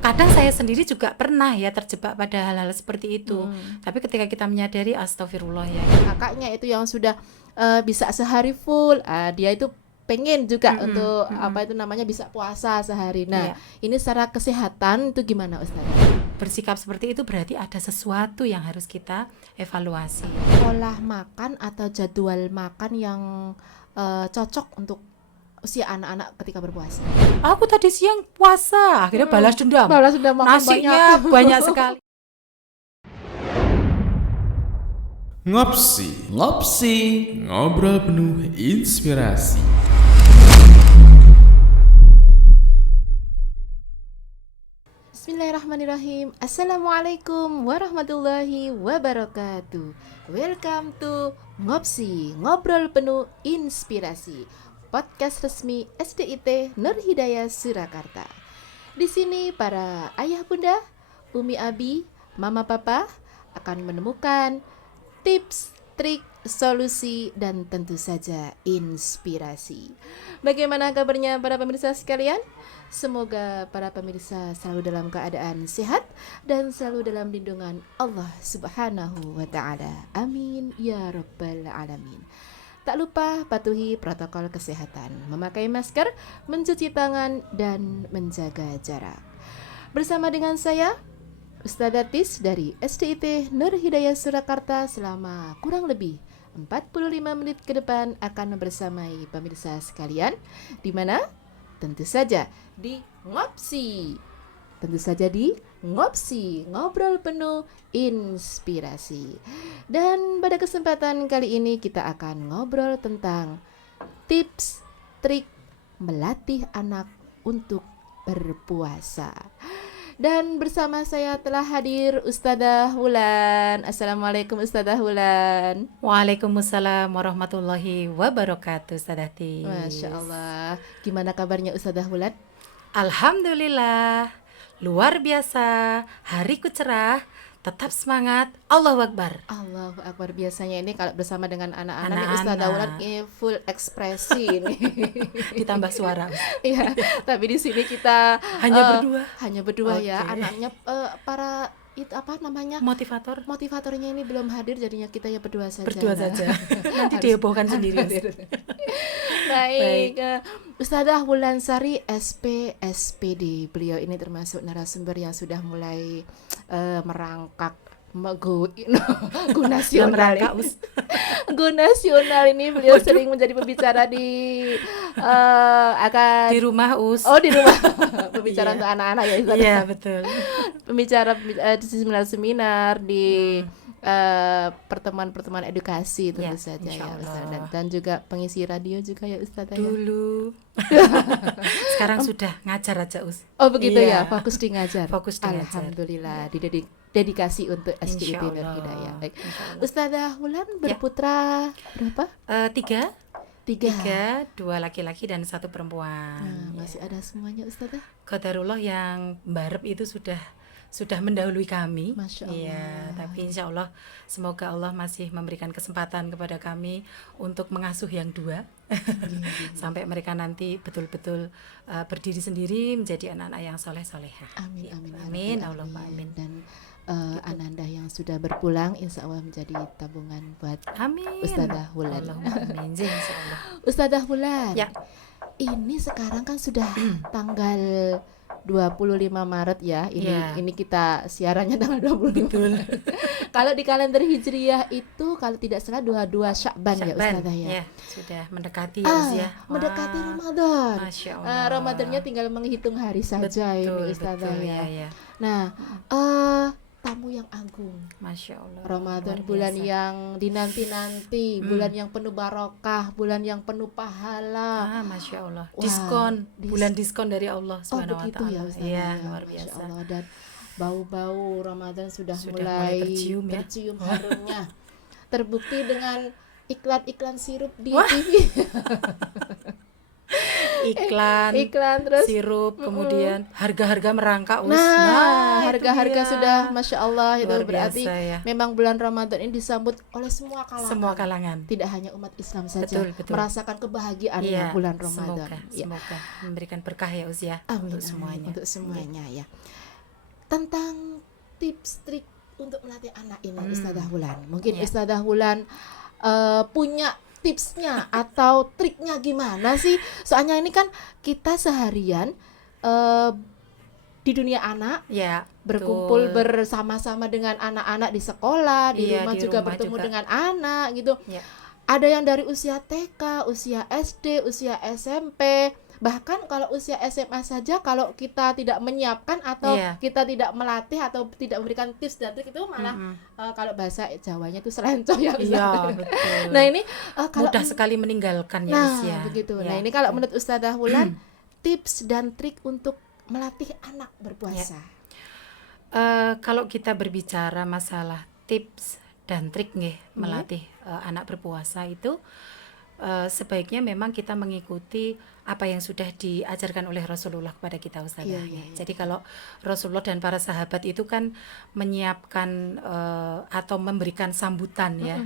Kadang saya sendiri juga pernah ya terjebak pada hal-hal seperti itu. Tapi ketika kita menyadari astagfirullah ya. Kakaknya itu yang sudah bisa sehari full, dia itu pengen juga untuk apa itu namanya bisa puasa sehari. Nah, Iya. ini secara kesehatan itu gimana Ustaz? Bersikap seperti itu berarti ada sesuatu yang harus kita evaluasi. Pola makan atau jadwal makan yang cocok untuk usia anak-anak ketika berpuasa. Aku tadi siang puasa, akhirnya balas dendam. Balas dendam makan Nasinya banyak sekali. Ngopsi, Ngopsi. ngobrol penuh inspirasi. Bismillahirrahmanirrahim. Assalamualaikum warahmatullahi wabarakatuh. Welcome to Ngopsi, ngobrol penuh inspirasi. Podcast resmi SDIT Nur Hidayah Surakarta. Di sini para ayah bunda, umi abi, mama papa akan menemukan tips, trik, solusi, dan tentu saja inspirasi. Bagaimana kabarnya para pemirsa sekalian? Semoga para pemirsa selalu dalam keadaan sehat dan selalu dalam lindungan Allah Subhanahu wa Ta'ala. Amin ya Rabbal Alamin. Tak lupa patuhi protokol kesehatan, memakai masker, mencuci tangan, dan menjaga jarak. Bersama dengan saya, Ustadzah Tis dari SDIT Nur Hidayah Surakarta selama kurang lebih 45 menit ke depan akan membersamai pemirsa sekalian, di mana tentu saja di Ngopsi. Tentu saja di Ngopsi, ngobrol penuh inspirasi. Dan pada kesempatan kali ini kita akan ngobrol tentang tips, trik melatih anak untuk berpuasa. Dan bersama saya telah hadir Ustadzah Wulan. Assalamualaikum Ustadzah Wulan. Waalaikumsalam warahmatullahi wabarakatuh, Ustadzah Tis. Masya Allah. Gimana kabarnya Ustadzah Wulan? Alhamdulillah, luar biasa. Hariku cerah, tetap semangat. Allahu Akbar. Allahu Akbar. Biasanya ini kalau bersama dengan anak-anak nih Anak-anak. Ustadzah Wulan full ekspresi ini. Ditambah suara. Iya, tapi di sini kita Hanya berdua. Hanya berdua ya. Oke. Anaknya para itu apa namanya? Motivator Motivatornya ini belum hadir, jadinya kita ya berdua saja. berdua Nah. saja. Nanti dihebohkan sendiri. Baik, Ustadzah Wulansari SP-SPD. Beliau ini termasuk narasumber yang sudah mulai merangkak go nasional Merangkak, ini. Go nasional ini beliau sering menjadi pembicara di akan Di rumah Us. oh di rumah pembicara Iya. untuk anak-anak ya Ustadzah. Iya, betul. Pembicara di seminar-seminar di pertemuan-pertemuan edukasi tentu Ya, saja insya ya Ustaz. Allah. Dan juga pengisi radio juga ya Ustaz ya. Dulu. Sekarang sudah ngajar aja, Us. Oh begitu Iya. ya, fokus di ngajar. Fokus di ngajar. Alhamdulillah, dedikasi untuk SDIT Insya Nur Allah. Hidayah. Baik. Insya Allah. Ustazah Wulan berputra berapa? Tiga, Tiga. dua laki-laki dan satu perempuan. Nah, masih ada semuanya Ustazah. Qadarullah yang mbarep itu sudah mendahului kami. Masya Iya, Allah. tapi insya Allah semoga Allah masih memberikan kesempatan kepada kami untuk mengasuh yang dua sampai mereka nanti betul-betul berdiri sendiri menjadi anak-anak yang soleh-solehah. Amin amin ya Amin, Rabbil Allahumma alamin. amin. Dan Ananda yang sudah berpulang insya Allah menjadi tabungan buat Amin. Ustazah Wulan. Allahumma amin. Insya Allah. Ustazah Wulan. Ya. Ini sekarang kan sudah tanggal 25 Maret ya. Ya. Ini kita siarannya tanggal 25. Kalau di kalender Hijriyah itu kalau tidak salah 22 Sya'ban ya Sya'ban, Ustazah ya. ya, sudah mendekati ya, Us, ya. Mendekati Wah, Ramadan. Masya Allah. Ramadannya tinggal menghitung hari saja ini Ustazah betul, ya. ya. Nah, tamu yang agung. Masya Allah. Ramadan luar bulan biasa. yang dinanti-nanti, bulan yang penuh barokah, bulan yang penuh pahala. Masya Allah. Wah, Diskon, bulan diskon dari Allah Oh Subhanahu wa begitu Ta'ala. ya Ustazah Iya, ya. luar Masya biasa. Allah. Dan bau-bau Ramadan sudah mulai mulai tercium ya. tercium harumnya. Terbukti dengan iklan-iklan sirup di Wah. TV. Iklan, Terus sirup, kemudian harga-harga merangkak, Us. nah, itu harga-harga dia. sudah Masya Allah itu Luar berarti biasa ya. memang bulan Ramadan ini disambut oleh semua kalangan. Semua kalangan. Tidak hanya umat Islam saja Betul. merasakan kebahagiaannya Iya, bulan Ramadan. Semoga, Ya. semoga memberikan berkah ya, Us ya, Amin, untuk amin, semuanya. untuk semuanya ya. tentang tips trik untuk melatih anak ini, Ustazah Wulan. Mungkin Ya. Ustazah Wulan punya tipsnya atau triknya gimana sih? Soalnya ini kan kita seharian di dunia anak Ya, berkumpul betul. bersama-sama dengan anak-anak di sekolah, di Iya, rumah di juga rumah bertemu juga. dengan anak gitu. Ya. Ada yang dari usia TK, usia SD, usia SMP, bahkan kalau usia SMA saja kalau kita tidak menyiapkan atau Iya. kita tidak melatih atau tidak memberikan tips dan trik itu malah Mm-mm. kalau bahasa Jawanya itu selencoh ya Iya, Ustazah. betul. Nah ini kalau Mudah sekali meninggalkan ya nah usia. begitu. Ya. Nah ini kalau menurut Ustazah Wulan tips dan trik untuk melatih anak berpuasa. Kalau kita berbicara masalah tips dan trik nggih melatih anak berpuasa itu sebaiknya memang kita mengikuti apa yang sudah diajarkan oleh Rasulullah kepada kita Ustazah. Iya. Jadi kalau Rasulullah dan para sahabat itu kan menyiapkan atau memberikan sambutan ya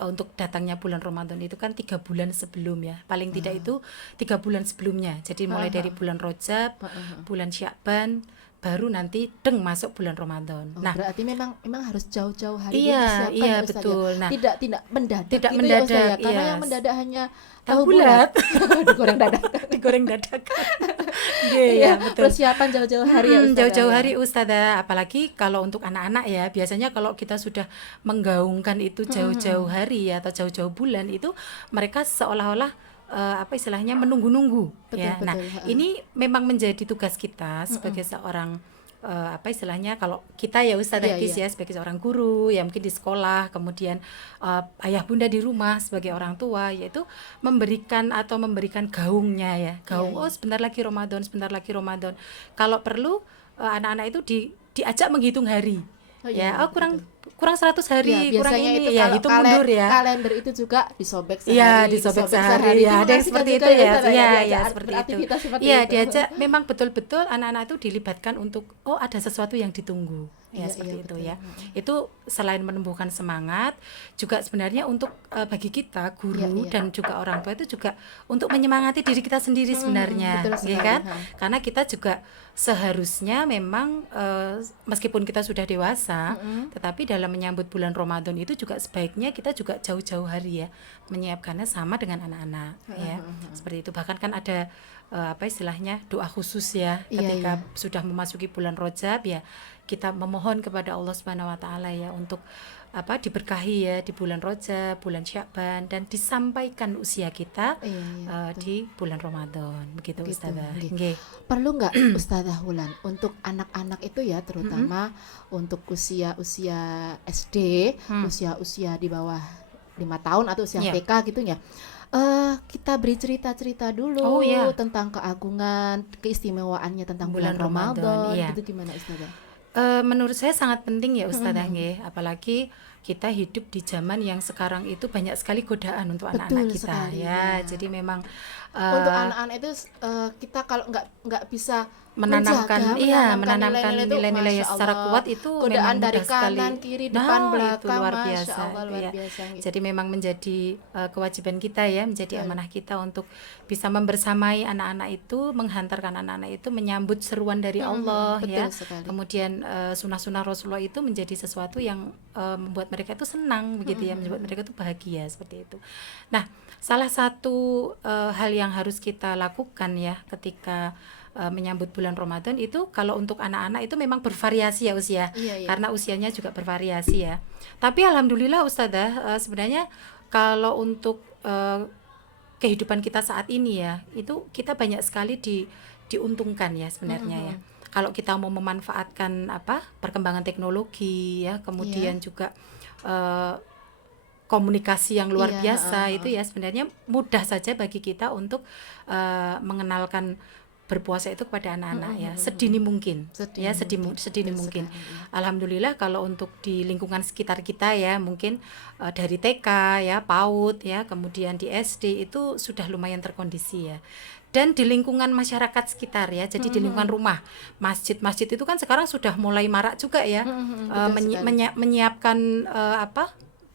untuk datangnya bulan Ramadan itu kan 3 bulan sebelum ya, paling tidak itu 3 bulan sebelumnya. Jadi mulai dari bulan Rajab, bulan Sya'ban, baru nanti masuk bulan Ramadan. Oh, berarti memang harus jauh-jauh hari Iya, disiapkan iya, ya, Ustaz, betul. ya? Nah, tidak mendadak tidak gitu mendadak, ya, Ustaz, ya? Karena iya. yang mendadak hanya Tahu bulat. digoreng dadakan. digoreng dadakan. Iya, Iya, betul. persiapan jauh-jauh hari ya, Ustaz, Jauh-jauh ya? hari Ustazah, apalagi kalau untuk anak-anak ya, biasanya kalau kita sudah menggaungkan itu jauh-jauh hari ya, atau jauh-jauh bulan itu mereka seolah-olah apa istilahnya menunggu-nunggu ya. Betul, Nah, betul. ini memang menjadi tugas kita sebagai seorang apa istilahnya kalau kita ya Ustazah Iya, Kis iya. ya sebagai seorang guru ya mungkin di sekolah, kemudian ayah bunda di rumah sebagai orang tua, yaitu memberikan gaungnya ya, gaung. Iya, Oh, sebentar lagi Ramadan. Kalau perlu anak-anak itu diajak menghitung hari. Oh, iya, Ya, kurang 100 hari, Ya, kurang biasanya ini itu ya, kalau hitung mundur ya. Kalender itu juga disobek sehari, Iya, disobek sehari. Ya, ada yang Dimanasikan seperti juga itu ya. Ustaz, Iya, diajak ya seperti itu. beraktivitas seperti Iya, itu. diajak memang betul-betul anak-anak itu dilibatkan untuk ada sesuatu yang ditunggu. Ya, Iya, seperti iya, itu betul. ya. Itu selain menumbuhkan semangat, juga sebenarnya untuk bagi kita guru Iya, iya. dan juga orang tua itu juga untuk menyemangati diri kita sendiri sebenarnya, betul ya sekali, kan? ha. Karena kita juga seharusnya memang meskipun kita sudah dewasa, tetapi dalam menyambut bulan Ramadan itu juga sebaiknya kita juga jauh-jauh hari ya menyiapkannya sama dengan anak-anak ya. Seperti itu. Bahkan kan ada apa istilahnya doa khusus ya Iya, ketika iya. sudah memasuki bulan Rajab ya, kita memohon kepada Allah Subhanahu wa taala ya untuk diberkahi ya di bulan Rajab, bulan Sya'ban, dan disampaikan usia kita Iya, iya, di bulan Ramadan. Begitu Gitu, Ustazah. nggih. Nggih. Perlu nggak Ustazah Wulan untuk anak-anak itu ya, terutama untuk usia-usia SD, usia-usia di bawah 5 tahun atau usia Iya. TK gitu ya, kita beri cerita-cerita dulu Oh, iya. tentang keagungan, keistimewaannya tentang bulan Bulan Ramadan, Ramadan, iya. gitu gimana Ustazah? Menurut saya sangat penting ya Ustazah nggih, apalagi kita hidup di zaman yang sekarang itu banyak sekali godaan untuk Betul anak-anak kita sekali, ya. ya. Jadi memang Untuk anak-anak itu kita kalau nggak bisa menanamkan nilai-nilai Masya secara Allah. kuat itu godaan memang dari mudah sekali. kanan kiri Nah, depan itu belakang, luar Masya biasa, Allah, itu luar ya. biasa gitu. Jadi memang menjadi kewajiban kita ya, menjadi Betul. amanah kita untuk bisa membersamai anak-anak itu, menghantarkan anak-anak itu menyambut seruan dari Allah betul ya. sekali. Kemudian sunnah-sunnah Rasulullah itu menjadi sesuatu yang membuat mereka itu senang begitu ya, membuat mereka itu bahagia seperti itu. Nah, salah satu hal yang harus kita lakukan ya ketika menyambut bulan Ramadan itu, kalau untuk anak-anak itu memang bervariasi ya usia, Iya, iya. karena usianya juga bervariasi ya. Tapi alhamdulillah Ustazah, sebenarnya kalau untuk kehidupan kita saat ini ya, itu kita banyak sekali diuntungkan ya sebenarnya ya. Kalau kita mau memanfaatkan perkembangan teknologi ya, kemudian juga komunikasi yang luar Iya, biasa itu ya, sebenarnya mudah saja bagi kita untuk mengenalkan berpuasa itu kepada anak-anak ya, sedini mungkin Sedini ya, mungkin. sedini Betul mungkin. sekali, ya. Alhamdulillah kalau untuk di lingkungan sekitar kita ya, mungkin dari TK ya, PAUD ya, kemudian di SD itu sudah lumayan terkondisi ya. Dan di lingkungan masyarakat sekitar ya, jadi di lingkungan rumah, masjid-masjid itu kan sekarang sudah mulai marak juga ya, betul sekali. menyiapkan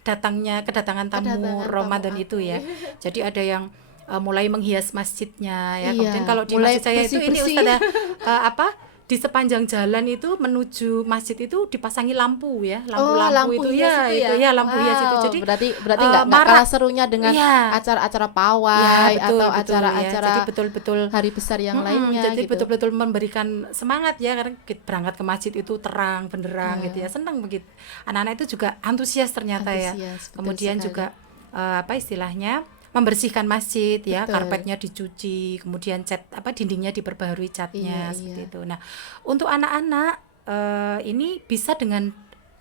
kedatangan tamu Kedatangan tamu Ramadan aku. itu ya. Jadi ada yang mulai menghias masjidnya ya. Iya, Kemudian kalau di mulai masjid saya itu ini bersih-bersih. Ustazah di sepanjang jalan itu menuju masjid itu dipasangi lampu ya, Oh, lampu-lampu lampu itu hias ya, itu itu ya. ya lampu hias itu. Wow, Jadi berarti nggak marak. kalah serunya dengan Iya. acara-acara Ya, pawai betul, atau betul, ya. acara-acara Jadi betul-betul hari besar yang lainnya jadi gitu. betul-betul memberikan semangat ya, karena kita berangkat ke masjid itu terang benderang gitu ya, senang begitu. Anak-anak itu juga antusias ternyata ya. Antusias, betul Kemudian sekali. juga apa istilahnya, membersihkan masjid ya, Betul. karpetnya dicuci, kemudian cat dindingnya diperbaharui catnya Iya, seperti iya. itu. Nah, untuk anak-anak ini bisa dengan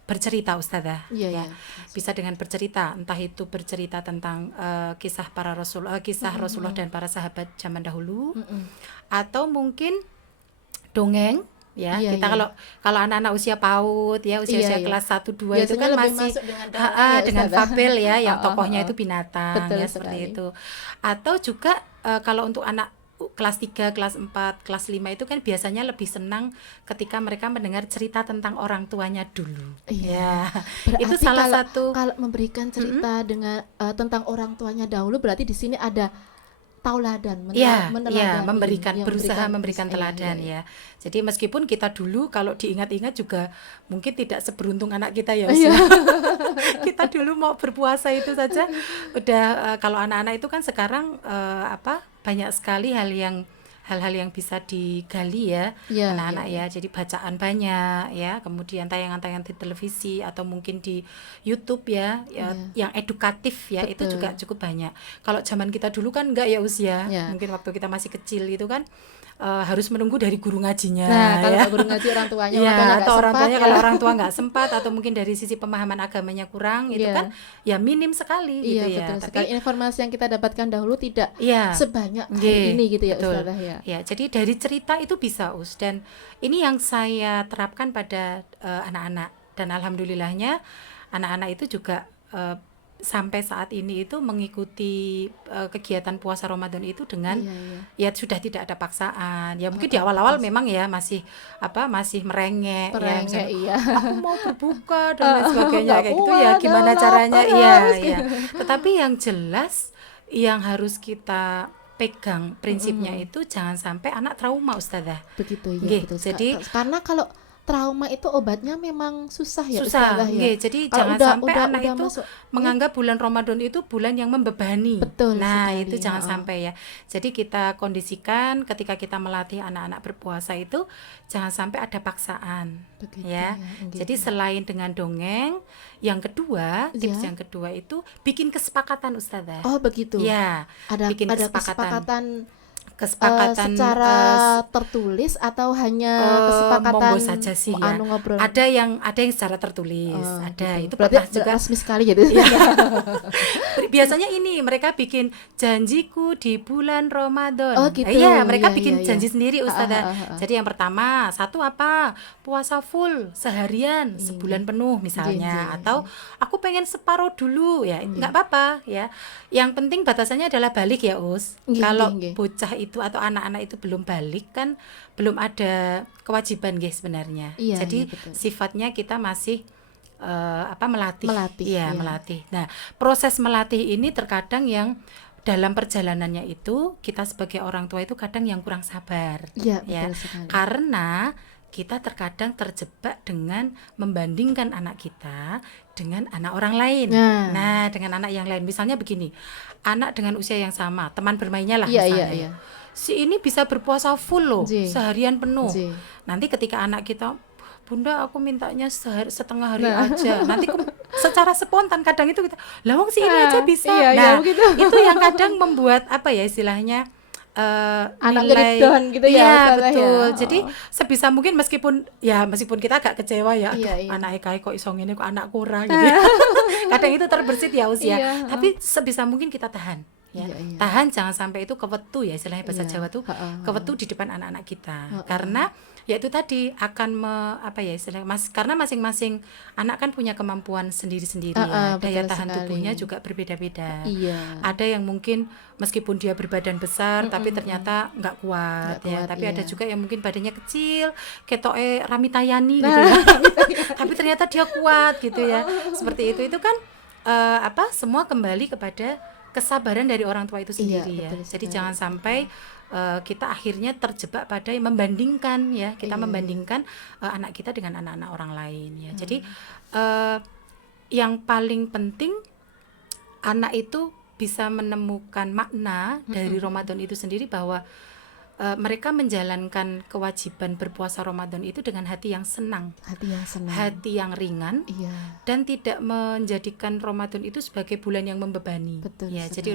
bercerita Ustazah Iya, ya. iya. Bisa dengan bercerita, entah itu bercerita tentang kisah para rasul, kisah Rasulullah dan para sahabat zaman dahulu, atau mungkin dongeng ya. Iya, Kita iya. kalau anak-anak usia PAUD ya, usia-usia Iya, iya. kelas 1 2 itu Biasanya kan lebih masih masuk dengan dongeng ya, dengan Ustazah. fabel ya, yang Oh, oh, tokohnya oh. itu binatang Betul ya, seperti sekali. itu. Atau juga kalau untuk anak kelas 3, kelas 4, kelas 5 itu kan biasanya lebih senang ketika mereka mendengar cerita tentang orang tuanya dulu. Iya. Ya. Itu Berarti salah kalau satu. kalau memberikan cerita dengan tentang orang tuanya dahulu, berarti di sini ada tauladan, Ya, meneladani, memberikan, ya, berusaha memberikan iya, teladan iya, iya. ya. Jadi meskipun kita dulu kalau diingat-ingat juga mungkin tidak seberuntung anak kita ya, Iya. usia. Kita dulu mau berpuasa itu saja udah kalau anak-anak itu kan sekarang banyak sekali hal-hal yang bisa digali ya, Iya, anak-anak iya, ya. Jadi bacaan banyak ya, kemudian tayangan-tayangan di televisi atau mungkin di YouTube ya, Iya. yang edukatif ya, itu Betul. juga cukup banyak. Kalau zaman kita dulu kan enggak ya usia, Ya. mungkin waktu kita masih kecil itu kan harus menunggu dari guru ngajinya Nah, kalau ya. nggak guru ngaji orang tuanya, Iya, nggak atau orang sempat tuanya ya. kalau orang tua nggak sempat atau mungkin dari sisi pemahaman agamanya kurang itu Iya. kan ya minim sekali Iya, gitu ya. betul Tapi sekali. Informasi yang kita dapatkan dahulu tidak iya, sebanyak hari nggih, ini gitu ya, betul. Ustazah ya. Ya, jadi dari cerita itu bisa dan ini yang saya terapkan pada anak-anak, dan alhamdulillahnya anak-anak itu juga sampai saat ini itu mengikuti kegiatan puasa Ramadan itu dengan Iya, iya. ya sudah tidak ada paksaan. Ya mungkin di awal-awal memang ya masih merengek ya, Perengek, misalnya, iya. aku mau berbuka dan lain sebagainya Nggak kayak gitu ya, kuat, gimana lapar caranya harus iya. gitu. Tetapi yang jelas yang harus kita pegang prinsipnya itu jangan sampai anak trauma, Ustazah. Begitu ya, Nggih, betul. jadi Karena kalau trauma itu obatnya memang susah ya, susah, Ustazah ya. nggih. Jadi Kalau jangan sampai anak udah itu masuk, menganggap bulan Ramadan itu bulan yang membebani. Betul Nah, sekali, itu jangan heeh. sampai ya. Jadi kita kondisikan ketika kita melatih anak-anak berpuasa itu jangan sampai ada paksaan. Begitu Ya. nggih. Jadi selain dengan dongeng, yang kedua, tips Ya. yang kedua itu bikin kesepakatan, Ustazah. Oh, begitu. Ya, bikin Ada kesepakatan secara tertulis atau hanya kesepakatan monggo saja sih ya. ngobrol. Ada yang secara tertulis, Oh, ada. gitu. Itu Berarti pernah juga. resmi sekali gitu. Biasanya ini mereka bikin janjiku di bulan Ramadan. Oh, gitu. Iya, mereka Iya, bikin iya, iya. janji sendiri, Ustazah. Jadi yang pertama, satu apa? Puasa full seharian, sebulan penuh misalnya. Iya, iya, Atau aku pengen separuh dulu ya, nggak apa-apa ya. Yang penting batasannya adalah balik ya, Us. Nggih, Kalau nggih, nggih. bocah itu atau anak-anak itu belum balik kan belum ada kewajiban guys sebenarnya. Iya, Jadi iya, betul. sifatnya kita masih melatih. Melatih, Iya, iya. melatih. Nah, proses melatih ini terkadang yang dalam perjalanannya itu kita sebagai orang tua itu kadang yang kurang sabar. Iya, Ya. betul sekali. Karena kita terkadang terjebak dengan membandingkan anak kita dengan anak orang lain. Nah. Nah, dengan anak yang lain. Misalnya begini, anak dengan usia yang sama, teman bermainnya lah Iya, misalnya. iya, iya. Si ini bisa berpuasa full loh, Ji. seharian penuh. Ji. Nanti ketika anak kita, Bunda aku mintanya setengah hari Nah. aja. Nanti secara spontan kadang itu kita, lah wong si ini Nah, aja bisa. iya, iya, Nah, begitu. itu yang kadang membuat apa ya istilahnya Anak jadi down gitu ya, Iya, Ustazah, ya. betul. Oh. Jadi sebisa mungkin meskipun kita agak kecewa ya, aduh Iya, iya. anak Eka kok iso ngene kok anak kurang gitu. ya. Kadang itu terbersit ya usia. Iya, Tapi sebisa mungkin kita tahan ya. Iya, iya. Tahan jangan sampai itu kewetu ya istilahnya bahasa Iya, Jawa tuh. heeh, Kewetu di depan anak-anak kita. Karena ya itu tadi akan istilahnya karena masing-masing anak kan punya kemampuan sendiri-sendiri ya. Daya betul tahan sekali. tubuhnya juga berbeda-beda. Iya. Ada yang mungkin meskipun dia berbadan besar tapi ternyata nggak kuat, Nggak ya. kuat, Tapi ada iya. juga yang mungkin badannya kecil, ketoke Ramitayani gitu ya. Tapi ternyata dia kuat gitu ya. Seperti itu kan semua kembali kepada kesabaran dari orang tua itu Iya, sendiri ya. betul Jadi sekali. jangan sampai kita akhirnya terjebak pada membandingkan ya, kita Iya. membandingkan anak kita dengan anak-anak orang lain ya. Jadi yang paling penting anak itu bisa menemukan makna dari Ramadan itu sendiri, bahwa mereka menjalankan kewajiban berpuasa Ramadan itu dengan hati yang senang, Hati yang senang. hati yang ringan, Iya, dan tidak menjadikan Ramadan itu sebagai bulan yang membebani. betul Ya, sekali. jadi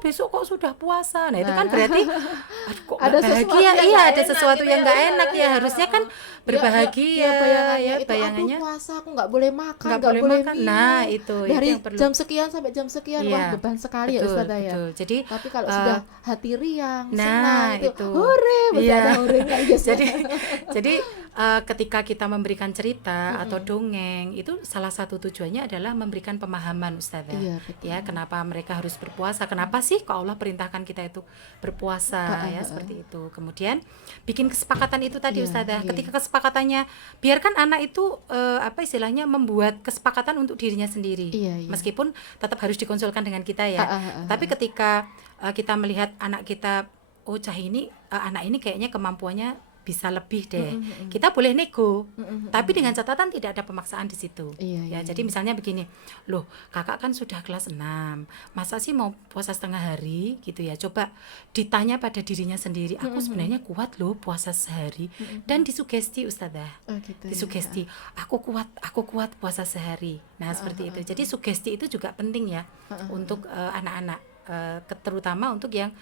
besok kok sudah puasa. Nah, itu kan berarti aduh, kok Ada nggak sesuatu bahagia. yang Iya, nggak ada enak sesuatu gitu yang ya. nggak enak ya. Harusnya kan berbahagia bayangannya ya, itu bayangannya aduh puasa aku nggak boleh makan, nggak nggak boleh boleh makan. minum. Nah, itu Dari yang perlu. jam sekian sampai jam sekian, Iya, wah beban sekali ya betul, Ustazah ya. betul. Jadi Tapi kalau sudah hati riang, nah, senang itu. hore, masih Iya. ada horenya guys. jadi ketika kita memberikan cerita atau dongeng, itu salah satu tujuannya adalah memberikan pemahaman Ustazah. Iya, betul. Ya, kenapa mereka harus berpuasa? Kenapa sih kok Allah perintahkan kita itu berpuasa ya, seperti itu. Kemudian bikin kesepakatan itu tadi Iya, Ustazah. iya. Ketika kesepakatannya, biarkan anak itu apa istilahnya membuat kesepakatan untuk dirinya sendiri. Iya, iya. Meskipun tetap harus dikonsulkan dengan kita ya. Tapi ketika kita melihat anak kita, oh cah ini anak ini kayaknya kemampuannya bisa lebih deh. Kita boleh nego, tapi dengan catatan tidak ada pemaksaan di situ. Iya, Ya, iya, jadi misalnya begini, loh kakak kan sudah kelas 6, masa sih mau puasa setengah hari gitu ya. Coba ditanya pada dirinya sendiri, aku sebenarnya kuat loh puasa sehari, dan disugesti Ustazah. Oh, gitu ya. Disugesti, aku kuat puasa sehari. Nah, seperti itu. Jadi sugesti itu juga penting ya untuk anak-anak, terutama untuk yang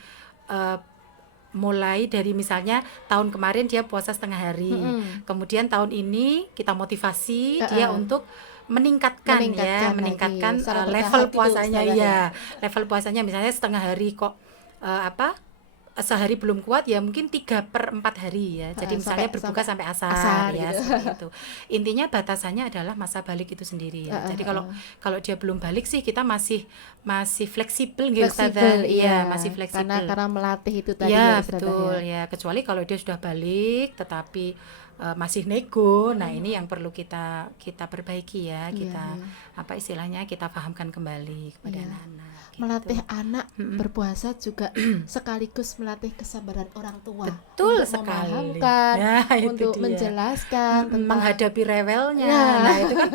mulai dari misalnya tahun kemarin dia puasa setengah hari, kemudian tahun ini kita motivasi dia untuk meningkatkan lagi. Secara level bertahap itu, puasanya Ustazah, ya, level puasanya misalnya setengah hari kok sehari belum kuat ya, mungkin 3/4 hari ya. Jadi misalnya berbuka sampai asar ya, gitu. seperti itu. Intinya batasannya adalah masa balik itu sendiri ya. Jadi kalau dia belum balik sih kita masih fleksibel gitu Ustazah. Iya, masih fleksibel. Karena melatih itu tadi Ya, ya Ustazah betul ya. ya. Kecuali kalau dia sudah balik tetapi masih nego. Nah, ini yang perlu kita perbaiki ya. Kita apa istilahnya, kita pahamkan kembali kepada anak-anak. Gitu. Melatih anak berpuasa juga sekaligus melatih kesabaran orang tua. Betul untuk sekali. memahamkan, Ya, itu untuk dia. menjelaskan tentang Menghadapi rewelnya. Ya. Nah, itu kan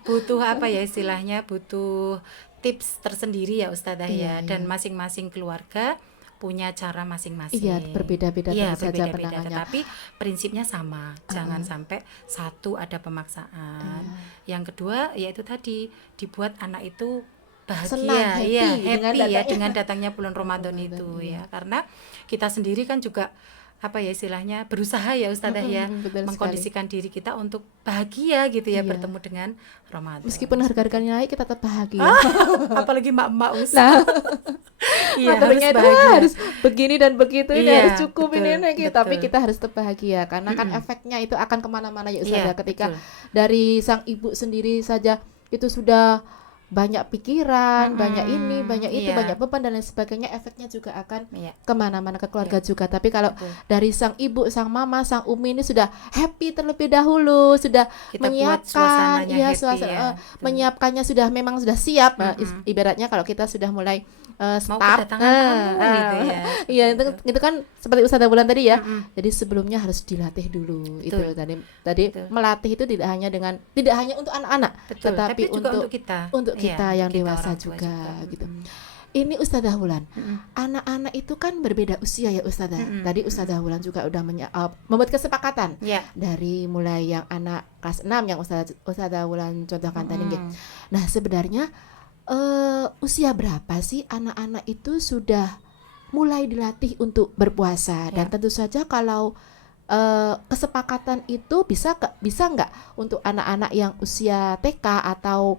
butuh apa ya istilahnya, butuh tips tersendiri ya Ustazah Iya, ya. Dan masing-masing keluarga punya cara masing-masing. Iya, berbeda-beda Iya, tentu saja berbeda-beda, penanganannya. tetapi prinsipnya sama. Jangan sampai satu ada pemaksaan. Yang kedua yaitu tadi, dibuat anak itu bahagia, Senang, happy iya, dengan happy ya datangnya dengan datangnya bulan Ramadan itu ya. Karena kita sendiri kan juga apa ya istilahnya berusaha ya Ustazah ya, betul mengkondisikan diri kita untuk bahagia gitu ya, Iya. bertemu dengan Ramadan. Meskipun harga-harganya naik kita tetap bahagia. Apalagi mak-mak Ustaz. Nah, Iya, harus materinya itu bahagia. harus begini dan begitu, ini Iya, harus cukup betul, ini gitu. Tapi betul. kita harus tetap bahagia karena kan efeknya itu akan kemana-mana ya Ustazah. Iya, Ketika betul. dari sang ibu sendiri saja itu sudah banyak pikiran, banyak ini, banyak itu, iya. banyak beban dan lain sebagainya, efeknya juga akan Iya. kemana-mana ke keluarga juga. Tapi kalau Betul. dari sang ibu, sang mama, sang umi ini sudah happy terlebih dahulu, sudah Kita buat menyiapkan, suasananya iya, happy ya, betul. menyiapkannya sudah memang sudah siap. Nah, ibaratnya kalau kita sudah mulai Mau start, kedatangan tamu gitu ya. iya itu kan seperti Ustazah Bulan tadi ya. Jadi sebelumnya harus dilatih dulu. Betul. Itu tadi Betul. melatih itu tidak hanya untuk anak-anak, Betul, tetapi tapi juga untuk kita. untuk Iya, kita yang untuk kita dewasa orang tua juga gitu. Ini Ustazah Wulan, anak-anak itu kan berbeda usia ya Ustazah. Tadi Ustazah Wulan juga udah membuat kesepakatan Ya. dari mulai yang anak kelas 6 yang Ustazah Wulan contohkan tadi nggih. Nah, sebenarnya usia berapa sih anak-anak itu sudah mulai dilatih untuk berpuasa? Dan tentu saja kalau kesepakatan itu bisa nggak untuk anak-anak yang usia TK atau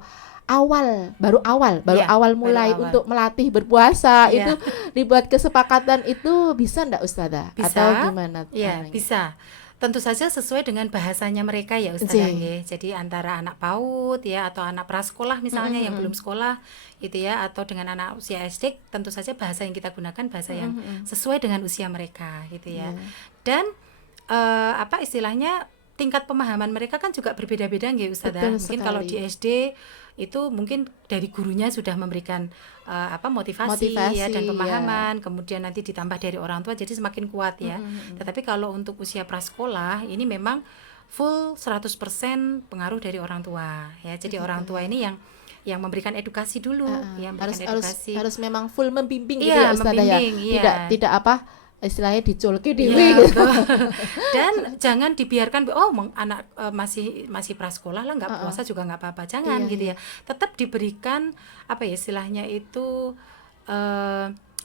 baru Iya, awal baru mulai awal. untuk melatih berpuasa Iya. itu dibuat kesepakatan itu bisa nggak Ustazah? Bisa. Atau gimana? Iya, bisa. Tentu saja sesuai dengan bahasanya mereka ya Ustazah nggih. Jadi antara anak PAUD ya atau anak prasekolah misalnya yang belum sekolah gitu ya, atau dengan anak usia SD, tentu saja bahasa yang kita gunakan bahasa yang sesuai dengan usia mereka gitu ya. Dan apa istilahnya, tingkat pemahaman mereka kan juga berbeda-beda nggih Ustazah. Betul Mungkin kalau di sekali. SD itu mungkin dari gurunya sudah memberikan motivasi ya dan Motivasi, pemahaman, kemudian nanti ditambah dari orang tua jadi semakin kuat ya. Tetapi kalau untuk usia prasekolah ini memang full 100% pengaruh dari orang tua ya. Jadi orang tua ini yang memberikan edukasi dulu, ya memberikan edukasi. harus memang full membimbing gitu Iya, ya Ustazah ya. membimbing, iya. Tidak apa istilahnya diculki Iya, dewe gitu. betul. Dan jangan dibiarkan anak masih prasekolah lah nggak puasa juga nggak apa-apa, jangan Iya, gitu ya. Tetap diberikan apa ya istilahnya itu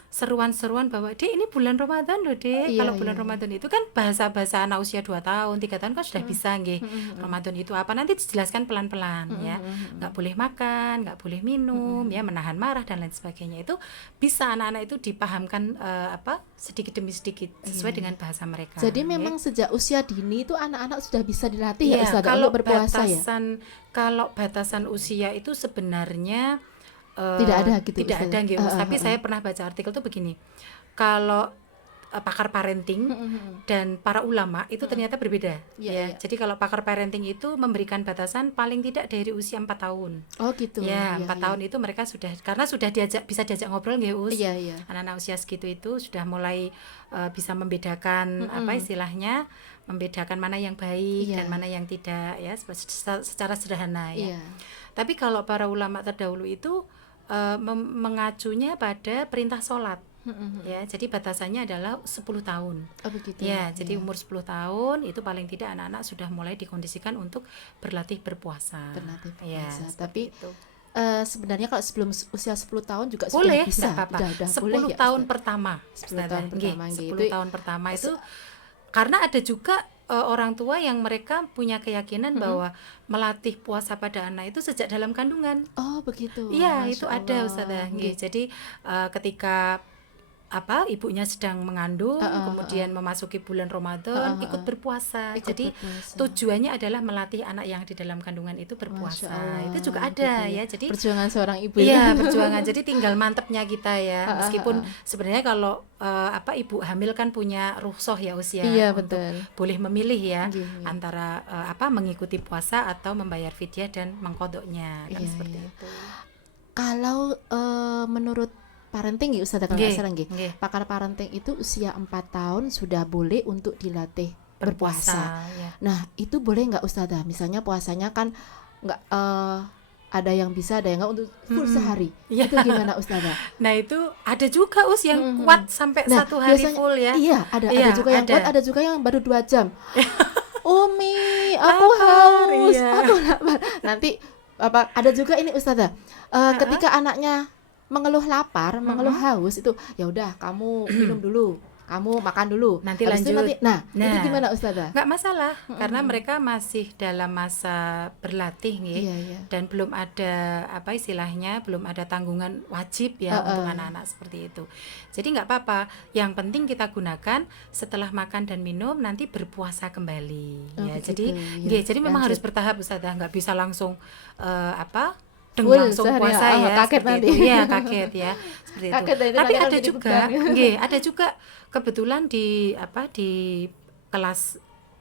seruan-seruan bahwa Dek ini bulan Ramadan loh Dek. Iya, Kalau bulan iya. Ramadan itu kan bahasa-bahasa anak usia 2 tahun 3 tahun kan sudah bisa nggih. Ramadan itu apa nanti dijelaskan pelan-pelan ya. Nggak boleh makan, nggak boleh minum ya, menahan marah dan lain sebagainya. Itu bisa anak-anak itu dipahamkan sedikit demi sedikit sesuai dengan bahasa mereka. Jadi ya. memang sejak usia dini itu anak-anak sudah bisa dilatih ya Iya, Ustazah kalau untuk berpuasa ya. kalau batasan usia itu sebenarnya Tidak ada gitu, tidak Ustazah. ada nggih, Mas. Tapi saya pernah baca artikel tuh begini. Kalau pakar parenting dan para ulama itu ternyata berbeda Iya, ya. iya. Jadi kalau pakar parenting itu memberikan batasan paling tidak dari usia 4 tahun. Oh gitu. Ya, Iya, 4 iya. tahun itu mereka karena sudah bisa diajak ngobrol nggih, Us. Iya, iya. Anak-anak usia segitu itu sudah mulai bisa membedakan istilahnya membedakan mana yang baik Iya. dan mana yang tidak ya secara sederhana ya. Iya. Tapi kalau para ulama terdahulu itu mengacunya pada perintah sholat ya, jadi batasannya adalah 10 tahun Oh begitu. ya, jadi umur 10 tahun itu paling tidak anak-anak sudah mulai dikondisikan untuk berlatih berpuasa Berlatih ya, berpuasa. seperti Tapi itu. Sebenarnya kalau sebelum usia 10 tahun juga Boleh, sudah bisa. nggak apa-apa. Udah 10 boleh ya, tahun Ustazah? pertama 10 tahun Nggih, pertama, nggih. 10 tahun pertama itu karena ada juga orang tua yang mereka punya keyakinan bahwa melatih puasa pada anak itu sejak dalam kandungan. Oh begitu. Iya, Masya itu ada Allah. Ustazah. Nggih. Nggih. Jadi ketika ibunya sedang mengandung, kemudian memasuki bulan Ramadan, ikut berpuasa. Ikut Jadi berpuasa. tujuannya adalah melatih anak yang di dalam kandungan itu berpuasa. Masya Allah, Itu juga gitu ada ya. ya. Jadi Perjuangan seorang ibu iya, ya. perjuangan. Jadi tinggal mantepnya kita ya. Meskipun sebenarnya kalau ibu hamil kan punya rukhsah ya usia Iya, untuk betul. boleh memilih ya Nggih, nggih. antara mengikuti puasa atau membayar fidyah dan mengkodoknya kan Iya, seperti iya. itu. Kalau menurut parenting ya Ustazah kalau Nggih, nggak salah nggih. nggih. Pakar parenting itu usia 4 tahun sudah boleh untuk dilatih berpuasa. Ya. Nah, itu boleh nggak Ustazah? Misalnya puasanya kan nggak ada yang bisa, ada yang nggak untuk full sehari. Iya. Itu gimana Ustazah? Nah itu ada juga yang kuat sampai Nah, 1 hari biasanya- full ya. Iya, ada Iya, juga yang ada. kuat, ada juga yang baru 2 jam. Umi, aku Lapar, haus, iya. aku lapar. Nanti ada juga ini Ustazah. Ketika anaknya mengeluh lapar, mengeluh haus itu, ya udah kamu minum dulu, kamu makan dulu. Nanti Habis itu lanjut. nah, itu Nah. gimana Ustazah? Nggak masalah karena mereka masih dalam masa berlatih nggih. Iya, iya. Dan belum ada istilahnya belum ada tanggungan wajib ya untuk anak-anak seperti itu. Jadi nggak apa-apa. Yang penting kita gunakan setelah makan dan minum nanti berpuasa kembali. Oh, Ya, begitu, jadi iya. nggih, jadi memang Lanjut. harus bertahap Ustazah. Nggak bisa langsung Full langsung sehari, puasa ya, kaget seperti nanti. itu. Iya, kaget ya. Seperti itu. Kaget, nanti Tapi akan ada menjadi juga beban. nggih, ada juga kebetulan di kelas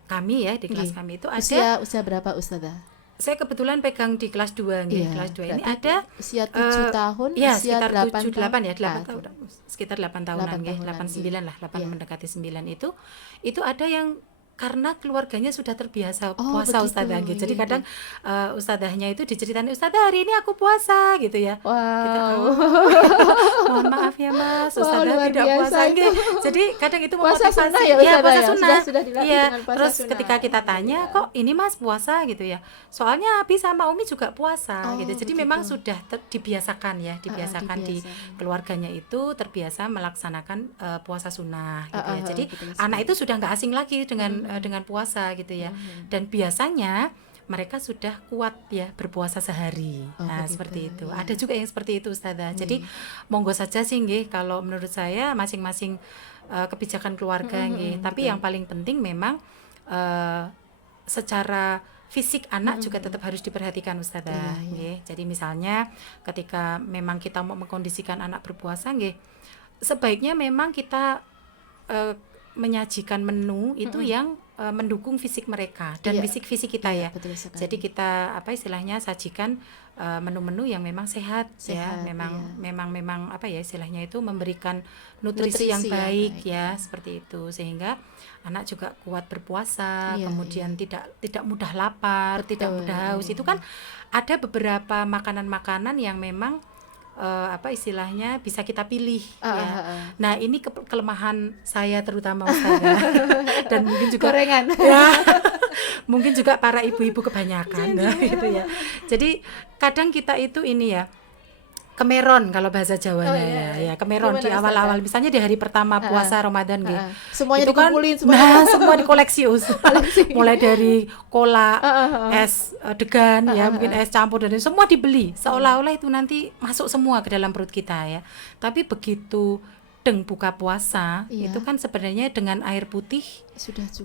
kami ya, di kelas Nggih. kami itu ada Usia berapa Ustazah? saya kebetulan pegang di kelas 2 nggih. Iya, Kelas 2 ini berarti ada usia 7 tahun, ya usia sekitar 8 7 8 ya, 8 Ah, tahun. Sekitar 8 tahunan 8 nggih, tahunan, 8 9 lah, 8 Iya. mendekati 9 itu ada yang karena keluarganya sudah terbiasa Oh, puasa begitu. ustazah gitu. Jadi Iya, kadang ustazahnya itu diceritain, "Ustazah, hari ini aku puasa," gitu ya. Kita, Wow. mohon maaf ya Mas, Wow, Ustazah luar tidak biasa puasa itu. nggih. Jadi kadang itu Puasa memotivasi. sunnah ya, Iya, Ustazah puasa ya? sunnah. Sudah dilatih Iya, dengan puasa terus sunnah. ketika kita tanya, "Kok ini Mas puasa?" gitu ya. Soalnya Abi sama Umi juga puasa Oh, gitu. Jadi begitu. memang sudah dibiasakan ya, dibiasakan di dibiasakan. keluarganya itu terbiasa melaksanakan puasa sunnah gitu ya. Jadi betul anak itu sudah nggak asing lagi dengan puasa gitu ya. Dan biasanya mereka sudah kuat ya berpuasa sehari. Oh, Nah, begitu, seperti itu. iya. Ada juga yang seperti itu Ustazah. Jadi monggo saja sih nggih, kalau menurut saya masing-masing kebijakan keluarga nggih. Tapi yang paling penting memang secara fisik anak juga tetap harus diperhatikan Ustazah. Iya, iya. Nggih. Jadi misalnya ketika memang kita mau mengkondisikan anak berpuasa nggih, sebaiknya memang kita menyajikan menu itu yang mendukung fisik mereka dan Iya. fisik kita ya. Betul sekali. Jadi kita apa istilahnya sajikan menu-menu yang memang sehat ya, Sehat, memang apa ya istilahnya itu memberikan nutrisi yang Nutrisi yang baik baik, ya, ya. seperti itu sehingga anak juga kuat berpuasa, Iya, kemudian tidak mudah lapar, tidak Betul, mudah haus. iya. Itu kan ada beberapa makanan-makanan yang memang apa istilahnya bisa kita pilih ya. Nah, ini kelemahan saya terutama Ustazah dan mungkin juga Gorengan. ya mungkin juga para ibu-ibu kebanyakan gitu ya. Jadi kadang kita itu ini ya kemeron kalau bahasa Jawanya ya kemeron Gimana, di awal-awal misalnya di hari pertama puasa Ramadan gitu. Semuanya Itu kan, dikumpulin, semuanya. semua dikoleksi mulai dari cola, es degan ya mungkin es campur dan semua dibeli seolah-olah itu nanti masuk semua ke dalam perut kita ya. Tapi begitu buka puasa Iya. itu kan sebenarnya dengan air putih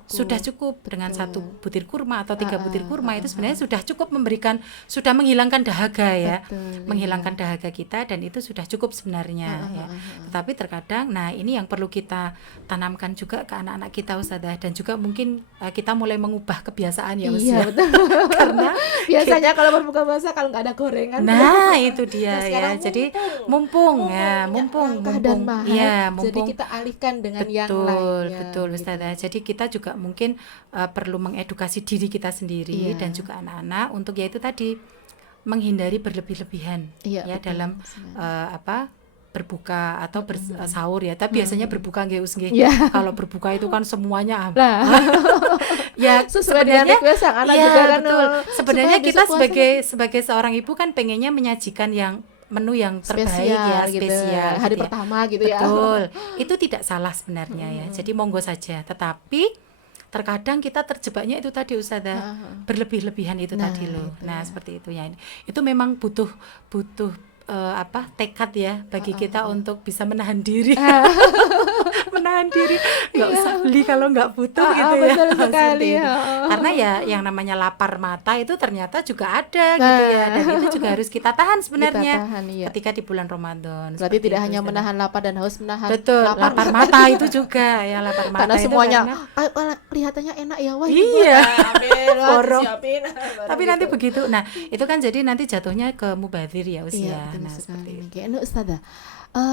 Sudah cukup dengan Betul. 1 butir kurma atau 3 butir kurma itu sebenarnya sudah cukup sudah menghilangkan dahaga ya. Betul, Menghilangkan dahaga kita dan itu sudah cukup sebenarnya ya. Tetapi terkadang nah ini yang perlu kita tanamkan juga ke anak-anak kita Ustazah dan juga mungkin kita mulai mengubah kebiasaan ya Iya, Ustazah. betul. Karena Biasanya kalau berbuka puasa kalau nggak ada gorengan. nah itu dia Nah, ya. sekarang Jadi mumpung langkah dan mahal. Iya, Jadi mumpung kita alihkan dengan yang betul lainnya. betul gitu. Ustazah. Jadi kita juga mungkin perlu mengedukasi diri kita sendiri Iya. dan juga anak-anak untuk yaitu tadi menghindari berlebih-lebihan Iya, ya betul dalam sekali. apa berbuka atau sahur ya. Tapi biasanya berbuka nggih Us nggih. Iya. Kalau berbuka itu kan semuanya Lah, ya sesuai dengan sebenarnya request yang anak iya, juga kan. betul. Sebenarnya supaya kita besok puasa sebagai seorang ibu kan pengennya menyajikan yang menu yang terbaik ya, gitu. spesial Hari gitu ya. pertama gitu ya. Betul. Itu tidak salah sebenarnya ya. Jadi monggo saja. Tetapi terkadang kita terjebaknya itu tadi Ustazah, berlebih-lebihan itu Nah, tadi loh. itu Nah, ya. seperti itu ya. Itu memang butuh tekad ya bagi kita untuk bisa menahan diri. Menahan diri, nggak usah beli kalau nggak butuh gitu ya. betul Seperti sekali, itu. Karena ya yang namanya lapar mata itu ternyata juga ada gitu ya. Dan itu juga harus kita tahan sebenarnya Kita tahan, iya. ketika di bulan Ramadan. Berarti Seperti tidak itu, hanya Ustazah. menahan lapar dan haus, menahan Betul, lapar mata itu juga ya, lapar mata karena itu semuanya karena- kelihatannya enak ya, wah Iya. amin, wah, Borong. disiapin. tapi nanti begitu. Nah, itu kan jadi nanti jatuhnya ke mubazir ya usia. Iya, betul Nah, sekali. seperti itu. Kayak Ustazah,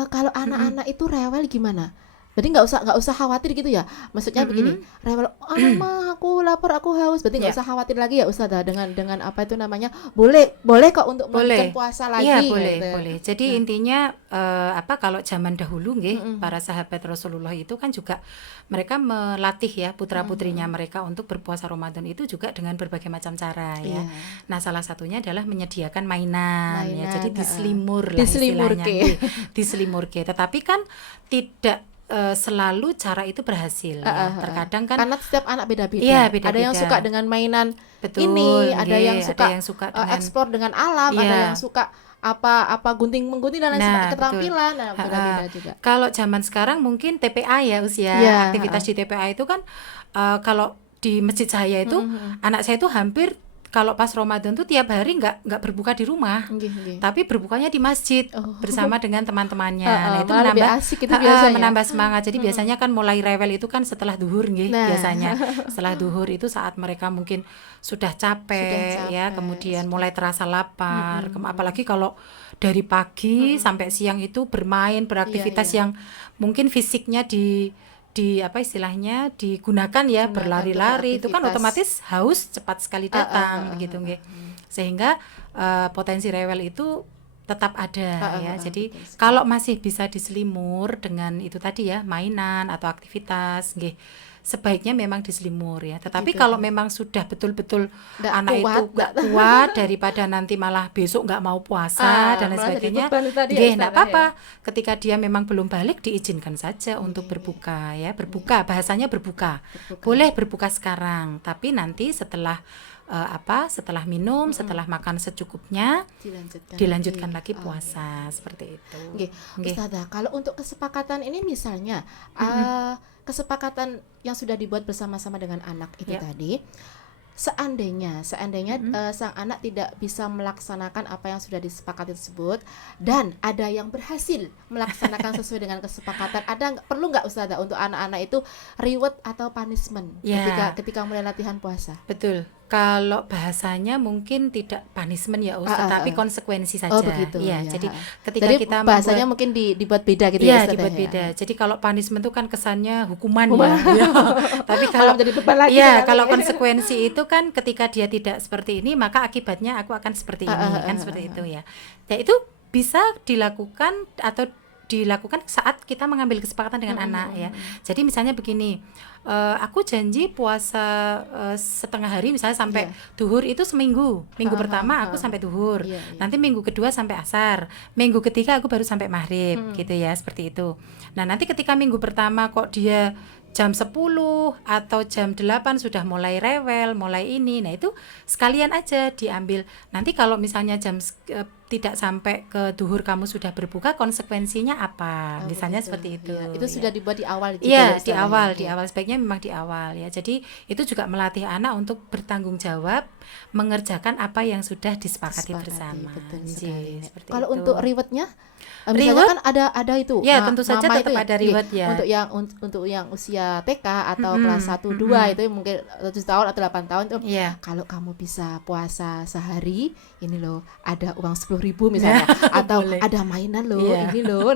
kalau anak-anak itu rewel gimana? Berarti nggak usah khawatir gitu ya. Maksudnya begini, rewel, mah aku lapar, aku haus. Berarti nggak Ya. usah khawatir lagi ya Ustazah dengan apa itu namanya? Boleh kok untuk melanjutkan puasa lagi. Iya, gitu. boleh. Jadi intinya kalau zaman dahulu nggih, para sahabat Rasulullah itu kan juga mereka melatih ya putra-putrinya mereka untuk berpuasa Ramadan itu juga dengan berbagai macam cara ya. Iya. Nah, salah satunya adalah menyediakan mainan ya. Jadi Mainan, diselimur lah Diselimurke. istilahnya. Nggih, diselimurke. Tetapi kan tidak selalu cara itu berhasil ya. Terkadang kan Karena setiap anak beda-beda. Iya, beda-beda. Ada yang suka dengan mainan Betul, ini, ada nggih, yang suka, dengan eksplor dengan alam, Iya. ada yang suka apa gunting-menggunting dan lain Nah, sebagainya, keterampilan. betul. Nah, beda-beda juga. Kalau zaman sekarang mungkin TPA ya usia Iya, aktivitas di TPA itu kan kalau di masjid saya itu anak saya itu hampir kalau pas Ramadan tuh tiap hari nggak berbuka di rumah, Nggih. tapi berbukanya di masjid bersama dengan teman-temannya. Nah, itu malah lebih menambah asik itu biasanya. menambah semangat. Jadi biasanya kan mulai rewel itu kan setelah duhur nggih, Nah. biasanya. Setelah duhur itu saat mereka mungkin sudah capek ya, kemudian mulai terasa lapar. Apalagi kalau dari pagi sampai siang itu bermain, beraktivitas yang mungkin fisiknya di apa istilahnya digunakan ya, berlari-lari itu kan otomatis haus cepat sekali datang gitu nggih. Sehingga potensi rewel itu tetap ada ya. Jadi kalau masih bisa diselimur dengan itu tadi ya, mainan atau aktivitas nggih, sebaiknya memang diselimur ya. Tetapi kalau memang sudah betul-betul Nggak anak kuat, itu nggak kuat daripada nanti malah besok nggak mau puasa dan lain malah jadi sebagainya, beban tadi ya, nggih, Ustazah, nggak apa-apa. Ketika dia memang belum balik diizinkan saja untuk berbuka ya. Berbuka bahasanya berbuka. Boleh berbuka sekarang, tapi nanti setelah setelah minum, setelah makan secukupnya dilanjutkan lagi puasa seperti itu. Nggih. Ustazah, kalau untuk kesepakatan ini misalnya kesepakatan yang sudah dibuat bersama-sama dengan anak itu Ya. tadi, seandainya sang anak tidak bisa melaksanakan apa yang sudah disepakati tersebut dan ada yang berhasil melaksanakan sesuai dengan kesepakatan, perlu nggak Ustazah untuk anak-anak itu reward atau punishment ketika mulai latihan puasa? Betul. Kalau bahasanya mungkin tidak punishment ya Ustaz, tapi konsekuensi saja. Oh begitu. Iya, Ya. jadi ketika Jadi kita bahasanya mungkin dibuat beda gitu ya Ustazah, dibuat ya. beda. Jadi kalau punishment itu kan kesannya hukuman ya. Ya. Tapi Kalau kalau menjadi beban lagi ya nanti. kalau konsekuensi itu kan ketika dia tidak seperti ini, maka akibatnya aku akan seperti ini, kan seperti itu ya. Ya itu bisa dilakukan atau dilakukan saat kita mengambil kesepakatan dengan anak ya. Jadi misalnya begini, aku janji puasa setengah hari misalnya sampai duhur itu seminggu. Minggu pertama aku sampai duhur, nanti minggu kedua sampai asar, minggu ketiga aku baru sampai maghrib gitu ya, seperti itu. Nah nanti ketika minggu pertama kok dia jam 10 atau jam 8 sudah mulai rewel, mulai ini, nah itu sekalian aja diambil. Nanti kalau misalnya tidak sampai ke duhur kamu sudah berbuka, konsekuensinya apa? Misalnya seperti itu. Ya, itu sudah dibuat di awal. Iya, di awal sebaiknya memang di awal ya. Jadi itu juga melatih anak untuk bertanggung jawab mengerjakan apa yang sudah disepakati bersama. Betul sekali. Seperti Kalau itu. untuk rewardnya, misalnya kan ada itu. Ya, tentu saja mama tetap itu ada reward ya. Untuk yang usia TK atau kelas 1 2 itu mungkin 7 tahun atau 8 tahun itu. Iya. Kalau kamu bisa puasa sehari, ini loh ada uang 10.000 misalnya atau Boleh. ada mainan loh, Iya. ini loh.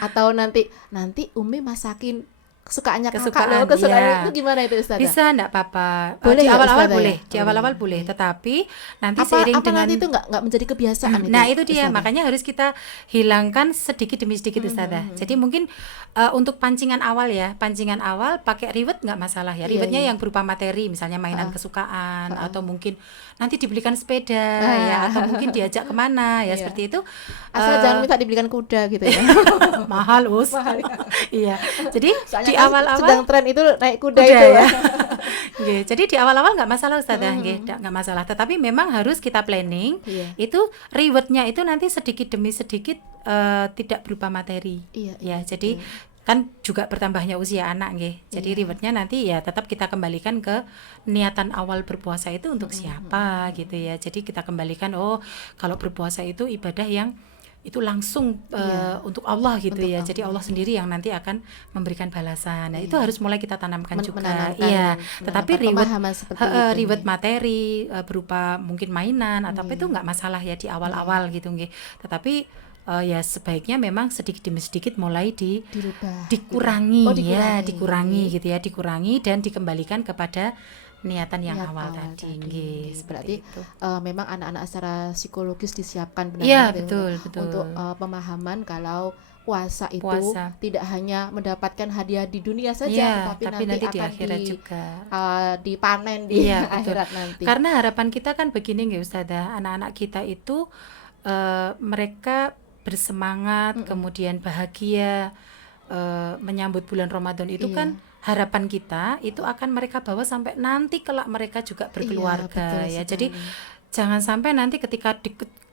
Atau nanti Umi masakin kesukaannya kakak Kesukaan, loh, kesukaan iya. itu gimana itu Ustazah? Bisa enggak apa-apa. Boleh Di nggak, awal-awal Ustazah, boleh, ya? di awal-awal boleh, tetapi nanti seiring Apa dengan nanti itu nggak menjadi kebiasaan Nah itu dia, Ustazah? makanya harus kita hilangkan sedikit demi sedikit Ustazah. Jadi mungkin untuk pancingan awal pakai reward nggak masalah ya. Rewardnya yang berupa materi, misalnya mainan kesukaan atau mungkin nanti dibelikan sepeda ya, atau mungkin diajak kemana ya, seperti itu. Asal jangan minta dibelikan kuda gitu ya. Mahal Us. Iya. Jadi Soalnya di kan awal-awal sedang tren itu naik kuda udah itu ya. Nggih, jadi di awal-awal nggak masalah Ustazah, nggak masalah. Tetapi memang harus kita planning. Iya. Itu rewardnya itu nanti sedikit demi sedikit tidak berupa materi. Iya, Ya, jadi kan juga bertambahnya usia anak nggih. Jadi rewardnya nanti ya tetap kita kembalikan ke niatan awal berpuasa itu untuk siapa gitu ya. Jadi kita kembalikan kalau berpuasa itu ibadah yang itu langsung untuk Allah gitu Untuk ya. Allah. Jadi Allah sendiri yang nanti akan memberikan balasan. Nah, itu harus mulai kita tanamkan juga. Menanamkan- Iya. Tetapi reward pemahaman seperti itu, reward nggih. materi berupa mungkin mainan atau apa itu nggak masalah ya di awal-awal gitu nggih. Tetapi ya sebaiknya memang sedikit demi sedikit mulai Dirubah. dikurangi Oh, ya, dikurangi. dikurangi gitu ya, dikurangi dan dikembalikan kepada niatan yang Niat awal awal tadi. tadi. Nggih, Berarti seperti itu. memang anak-anak secara psikologis disiapkan Iya, benar-benar betul. untuk pemahaman kalau puasa itu Puasa. tidak hanya mendapatkan hadiah di dunia saja, Iya, tapi tapi nanti nanti di akan akhirat juga. dipanen di Iya, betul. akhirat nanti. Karena harapan kita kan begini nggih Ustazah, anak-anak kita itu mereka bersemangat, kemudian bahagia menyambut bulan Ramadan itu Iya. kan harapan kita itu akan mereka bawa sampai nanti kelak mereka juga berkeluarga betul ya. sekali. Jadi jangan sampai nanti ketika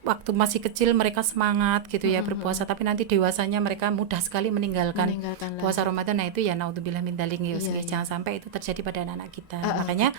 waktu masih kecil mereka semangat gitu ya berpuasa, tapi nanti dewasanya mereka mudah sekali meninggalkan Meninggalkan puasa Ramadan. Nah itu ya naudzubillah min dzalik ya. Iya, Jangan sampai itu terjadi pada anak-anak kita. Makanya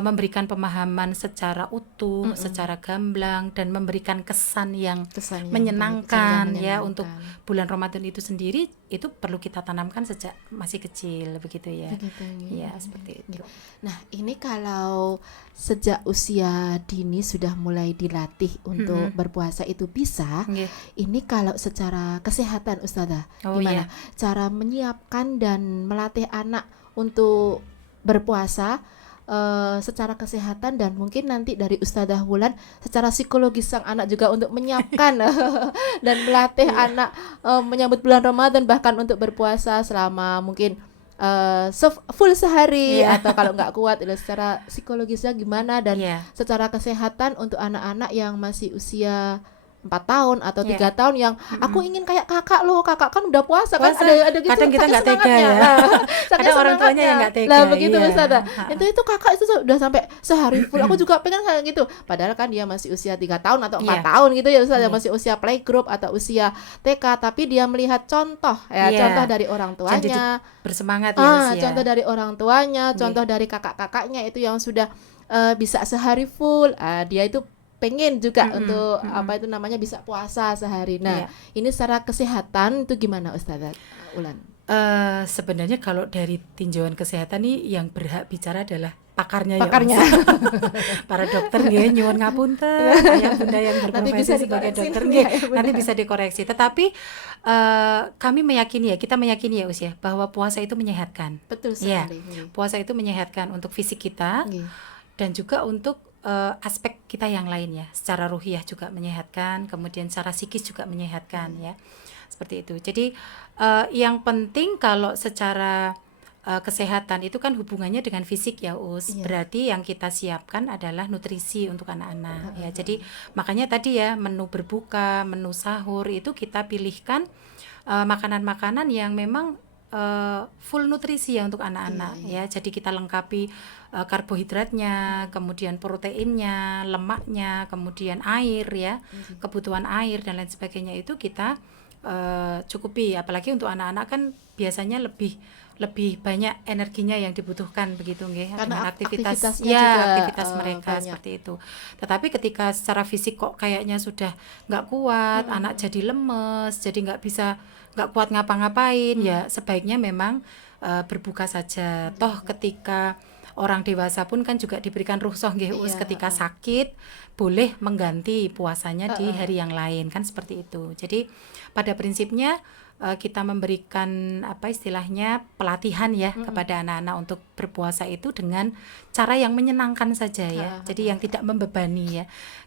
memberikan pemahaman secara utuh, secara gamblang dan memberikan kesan yang kesan yang menyenangkan baik, ya menyenangkan. untuk bulan Ramadan itu sendiri, itu perlu kita tanamkan sejak masih kecil begitu ya. Begitu, Ya seperti itu. Nah, ini kalau sejak usia dini sudah mulai dilatih untuk berpuasa itu bisa. Nggih. Ini kalau secara kesehatan Ustazah, Oh, gimana iya. cara menyiapkan dan melatih anak untuk berpuasa secara kesehatan, dan mungkin nanti dari Ustazah Wulan secara psikologis sang anak juga untuk menyiapkan dan melatih anak menyambut bulan Ramadan, bahkan untuk berpuasa selama mungkin full sehari atau kalau nggak kuat itu secara psikologisnya gimana, dan Iya. secara kesehatan untuk anak-anak yang masih usia 4 tahun atau 3 Iya. tahun yang aku ingin kayak kakak loh, kakak kan udah puasa, kan Puasa. ada gitu, Kadang kita saking nggak tega semangatnya. ya. Nah, saking Kadang orang tuanya semangatnya. yang nggak tega, Lah begitu iya. Ustazah. Itu kakak itu udah sampai sehari full, aku juga pengen kayak gitu. Padahal kan dia masih usia 3 tahun atau 4 Iya. tahun gitu ya Ustazah, Iya. masih usia playgroup atau usia TK, tapi dia melihat contoh ya, Iya. contoh dari orang tuanya. Bersemangat ya. Contoh dari orang tuanya, contoh dari kakak-kakaknya itu yang sudah bisa sehari full, dia itu pengen juga untuk apa itu namanya bisa puasa sehari. Nah, ini secara kesehatan itu gimana Ustazah Ulan? Sebenarnya kalau dari tinjauan kesehatan nih yang berhak bicara adalah pakarnya. Para dokter nggih nyuwun ngapunten ayah bunda yang berprofesi sebagai dokter nggih nanti bisa dikoreksi. Tetapi kami meyakini kita meyakini ya Us ya bahwa puasa itu menyehatkan. Betul sekali. Puasa itu menyehatkan untuk fisik kita dan juga untuk aspek kita yang lain ya. Secara ruhiyah juga menyehatkan, kemudian secara psikis juga menyehatkan ya. Seperti itu. Jadi yang penting kalau secara kesehatan itu kan hubungannya dengan fisik ya Us. Berarti yang kita siapkan adalah nutrisi untuk anak-anak ya. Jadi makanya tadi ya menu berbuka, menu sahur itu kita pilihkan makanan-makanan yang memang full nutrisi ya untuk anak-anak ya. Jadi kita lengkapi karbohidratnya, kemudian proteinnya, lemaknya, kemudian air ya, kebutuhan air dan lain sebagainya itu kita cukupi. Apalagi untuk anak-anak kan biasanya lebih banyak energinya yang dibutuhkan begitu nggih dengan aktivitas mereka banyak. Seperti itu. Tetapi ketika secara fisik kok kayaknya sudah nggak kuat, anak jadi lemes, jadi nggak kuat ngapa-ngapain ya sebaiknya memang berbuka saja. Toh ketika orang dewasa pun kan juga diberikan rukhsah nggih Us ketika sakit boleh mengganti puasanya di hari yang lain kan seperti itu. Jadi pada prinsipnya kita memberikan apa istilahnya pelatihan ya kepada anak-anak untuk berpuasa itu dengan cara yang menyenangkan saja ya. Jadi yang tidak membebani ya.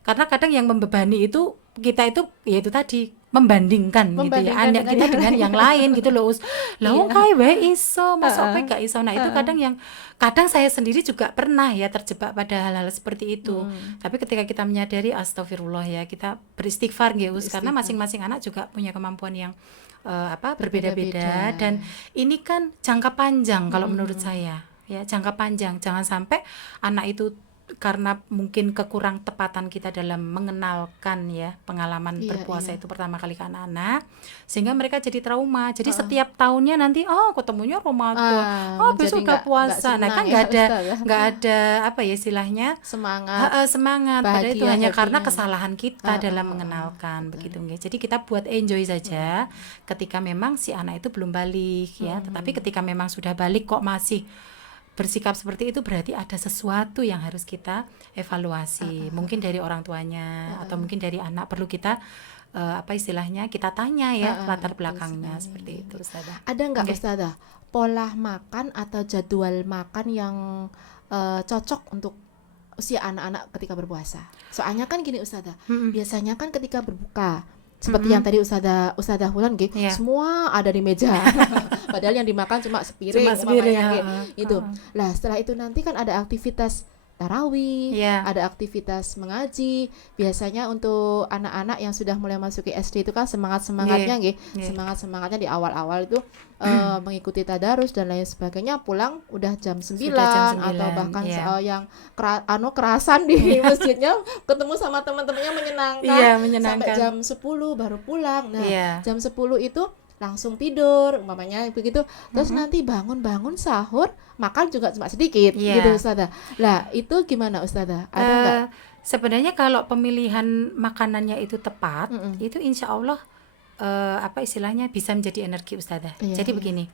Karena kadang yang membebani itu kita itu ya itu tadi membandingkan gitu ya anak kita dengan yang lain gitu loh Us. Lah wong kae wae iso, masa kowe gak iso. Nah, itu kadang saya sendiri juga pernah ya terjebak pada hal-hal seperti itu. Tapi ketika kita menyadari astagfirullah ya, kita beristighfar nggih Us karena masing-masing anak juga punya kemampuan yang berbeda-beda dan ini kan jangka panjang kalau menurut saya ya, jangka panjang. Jangan sampai anak itu karena mungkin kekurang tepatan kita dalam mengenalkan ya pengalaman berpuasa itu pertama kali ke anak-anak sehingga mereka jadi trauma. Jadi setiap tahunnya nanti ketemunya Ramadan, besok udah puasa. Nah kan nggak ada apa ya istilahnya semangat. Padahal itu hanya karena kesalahan kita dalam mengenalkan begitu nggih. Jadi kita buat enjoy saja ketika memang si anak itu belum balik ya. Tetapi ketika memang sudah balik kok masih bersikap seperti itu berarti ada sesuatu yang harus kita evaluasi. Mungkin dari orang tuanya atau mungkin dari anak perlu kita apa istilahnya kita tanya ya latar belakangnya seperti itu. Ustazah. Ada nggak Ustazah pola makan atau jadwal makan yang cocok untuk usia anak-anak ketika berpuasa? Soalnya kan gini Ustazah, biasanya kan ketika berbuka seperti yang tadi Ustazah Hulan gitu, semua ada di meja. Padahal yang dimakan cuma sepiring gitu. Lah setelah itu nanti kan ada aktivitas tarawih, ada aktivitas mengaji. Biasanya untuk anak-anak yang sudah mulai masuk ke SD itu kan semangatnya semangatnya di awal-awal itu mengikuti tadarus dan lain sebagainya. Pulang udah jam 9 atau bahkan yang kerasan di masjidnya, ketemu sama teman-temannya menyenangkan. Sampai jam 10 baru pulang. Nah, jam 10 itu langsung tidur umpamanya begitu. Terus nanti bangun sahur, makan juga cuma sedikit gitu Ustazah. Lah itu gimana Ustazah? Ada enggak? Sebenarnya kalau pemilihan makanannya itu tepat, itu insya Allah apa istilahnya bisa menjadi energi Ustazah. Jadi begini,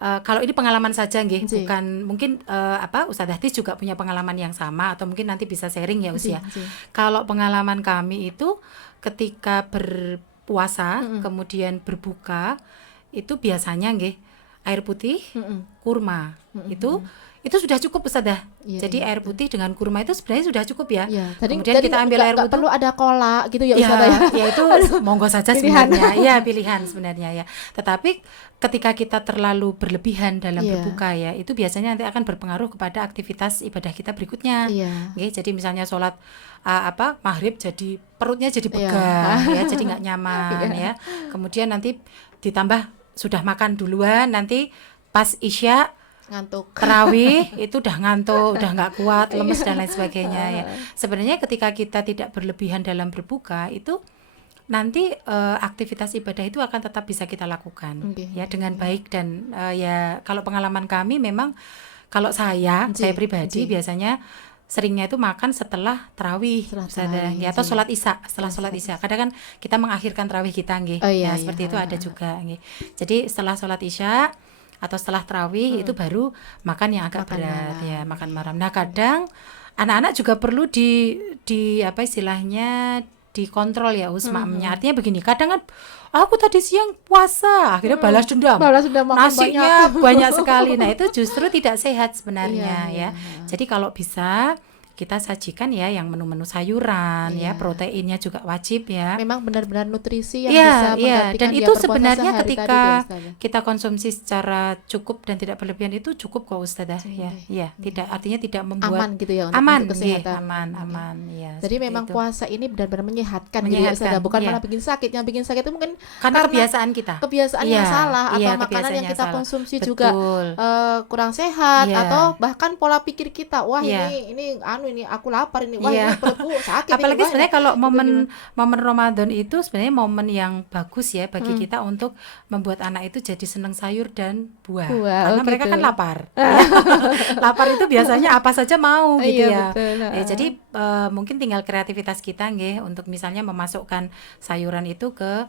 kalau ini pengalaman saja nggih, bukan mungkin Ustazah Tis juga punya pengalaman yang sama atau mungkin nanti bisa sharing ya Usia. Kalau pengalaman kami itu ketika berpuasa kemudian berbuka itu biasanya nggih air putih, kurma itu sudah cukup Ustazah. Jadi air putih dengan kurma itu sebenarnya sudah cukup ya. Kemudian kita ambil air putih. Perlu ada cola gitu ya Ustazah. Ya itu monggo saja sebenarnya. Ya pilihan sebenarnya ya. Tetapi ketika kita terlalu berlebihan dalam berbuka ya, itu biasanya nanti akan berpengaruh kepada aktivitas ibadah kita berikutnya. Jadi misalnya sholat maghrib jadi perutnya jadi pegal ya, jadi nggak nyaman ya. Kemudian nanti ditambah sudah makan duluan, nanti pas isya ngantuk, tarawih itu udah ngantuk, udah nggak kuat, lemes dan lain sebagainya ya. Sebenarnya ketika kita tidak berlebihan dalam berbuka itu nanti aktivitas ibadah itu akan tetap bisa kita lakukan ya dengan baik dan ya kalau pengalaman kami memang kalau saya pribadi biasanya seringnya itu makan setelah tarawih, Setelah Ustazah, tarawih, ya, atau iya. sholat isya, setelah sholat isya. Kadang kan kita mengakhirkan tarawih kita, nggih. Oh, iya, Nah, seperti iya. itu ada juga, nggih. Jadi setelah sholat isya atau setelah tarawih itu baru makan yang agak Makan berat, malam, ya, makan malam. Nah, kadang anak-anak juga perlu di apa istilahnya dikontrol ya Usma'amnya. Artinya begini, kadang kan aku tadi siang puasa, akhirnya balas dendam. Balas dendam makan Nasinya banyak sekali. Nah, itu justru tidak sehat sebenarnya, Iya, ya. Jadi kalau bisa kita sajikan ya yang menu-menu sayuran, Iya. ya, proteinnya juga wajib ya. Memang benar-benar nutrisi yang Iya, bisa iya. menggantikan Dan dia itu berpuasa sebenarnya sehari ketika tadi tuh, Ustazah. kita konsumsi secara cukup dan tidak berlebihan itu cukup kok, Ustazah. Ya, ya. Tidak, artinya tidak membuat Aman gitu ya untuk, aman, untuk nggih, kesehatan. aman, ya. Jadi seperti memang itu. puasa ini benar-benar menyehatkan, gitu ya, Menyehatkan, Ustazah. Bukan iya. malah bikin sakit. Yang bikin sakit itu mungkin Karena kebiasaan kita. kebiasaan Iya, yang salah, iya, atau makanan kebiasaan yang yang kita salah. konsumsi juga Betul. kurang sehat, Iya. atau bahkan pola pikir kita, wah Iya. ini aku lapar ini, wah Iya. ini perutku sakit ini, Apalagi wah, sebenarnya kalau itu momen Ramadan itu sebenarnya momen yang bagus ya bagi Hmm. kita untuk membuat anak itu jadi senang sayur dan buah. Buah, Karena oh mereka gitu. kan lapar. Lapar itu biasanya apa saja mau gitu Iya, ya. betul. Jadi mungkin tinggal kreativitas kita nggih untuk misalnya memasukkan sayuran itu ke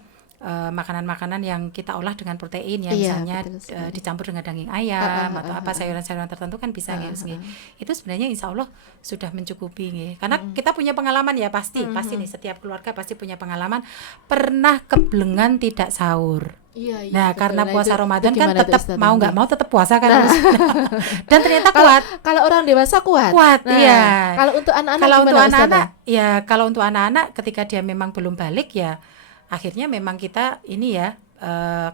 makanan-makanan yang kita olah dengan protein ya, Iya, misalnya betul sekali. dicampur dengan daging ayam atau apa sayuran-sayuran tertentu kan bisa nggih, nggih. Itu sebenarnya insya Allah sudah mencukupi nggih. Karena kita punya pengalaman ya pasti nih setiap keluarga pasti punya pengalaman pernah keblengan tidak sahur. Iya, iya, Nah, betul. karena Nah, puasa itu Ramadan kan gimana tuh, tetap Ustazah? mau nggak mau tetap puasa kan harus. Dan ternyata kuat. Kalau orang dewasa kuat. Kuat, Nah, iya. Kalau untuk anak-anak Kalau untuk gimana, anak-anak, Ustazah? ya kalau untuk anak-anak ketika dia memang belum balik ya akhirnya memang kita ini ya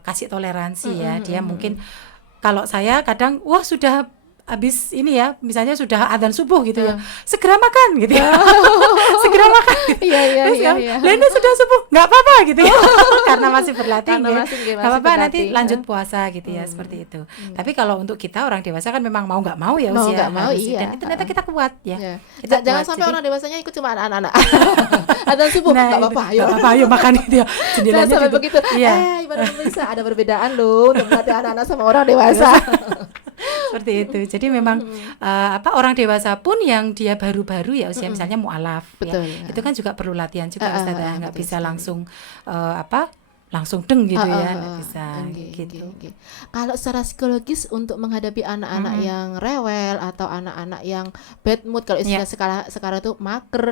kasih toleransi ya. Dia mungkin kalau saya kadang wah sudah habis ini ya, misalnya sudah adzan subuh gitu ya, segera makan gitu ya. Segera makan. Iya, iya, Terus iya, kan, iya. "Lah, ini sudah subuh, nggak apa-apa gitu ya." Karena masih berlatih Karena ya. masih Nggak apa-apa nanti berlatih. lanjut puasa gitu ya, seperti itu. Tapi kalau untuk kita orang dewasa kan memang mau nggak mau ya Mau usia nggak mau, harus. iya. Dan itu ternyata kita kuat ya. Ya. Kita Jangan kuat, sampai jadi- orang dewasanya ikut cuma anak-anak. Adzan subuh Nah, nggak itu. apa-apa, ayo. Nggak apa-apa, ayo makan gitu ya. Jangan Jendelanya sampai gitu. begitu. Iya. Ibadah pemirsa ada perbedaan loh untuk melatih anak-anak sama orang dewasa. Seperti itu. Jadi memang orang dewasa pun yang dia baru-baru ya usia misalnya mualaf Betul, ya. ya. Itu kan juga perlu latihan juga Ustazah, nggak betul bisa sekali. langsung langsung deng gitu ya, nggak bisa Oke, gitu. oke, oke. Kalau secara psikologis untuk menghadapi anak-anak yang rewel atau anak-anak yang bad mood, kalau istilah sekarang tuh mager,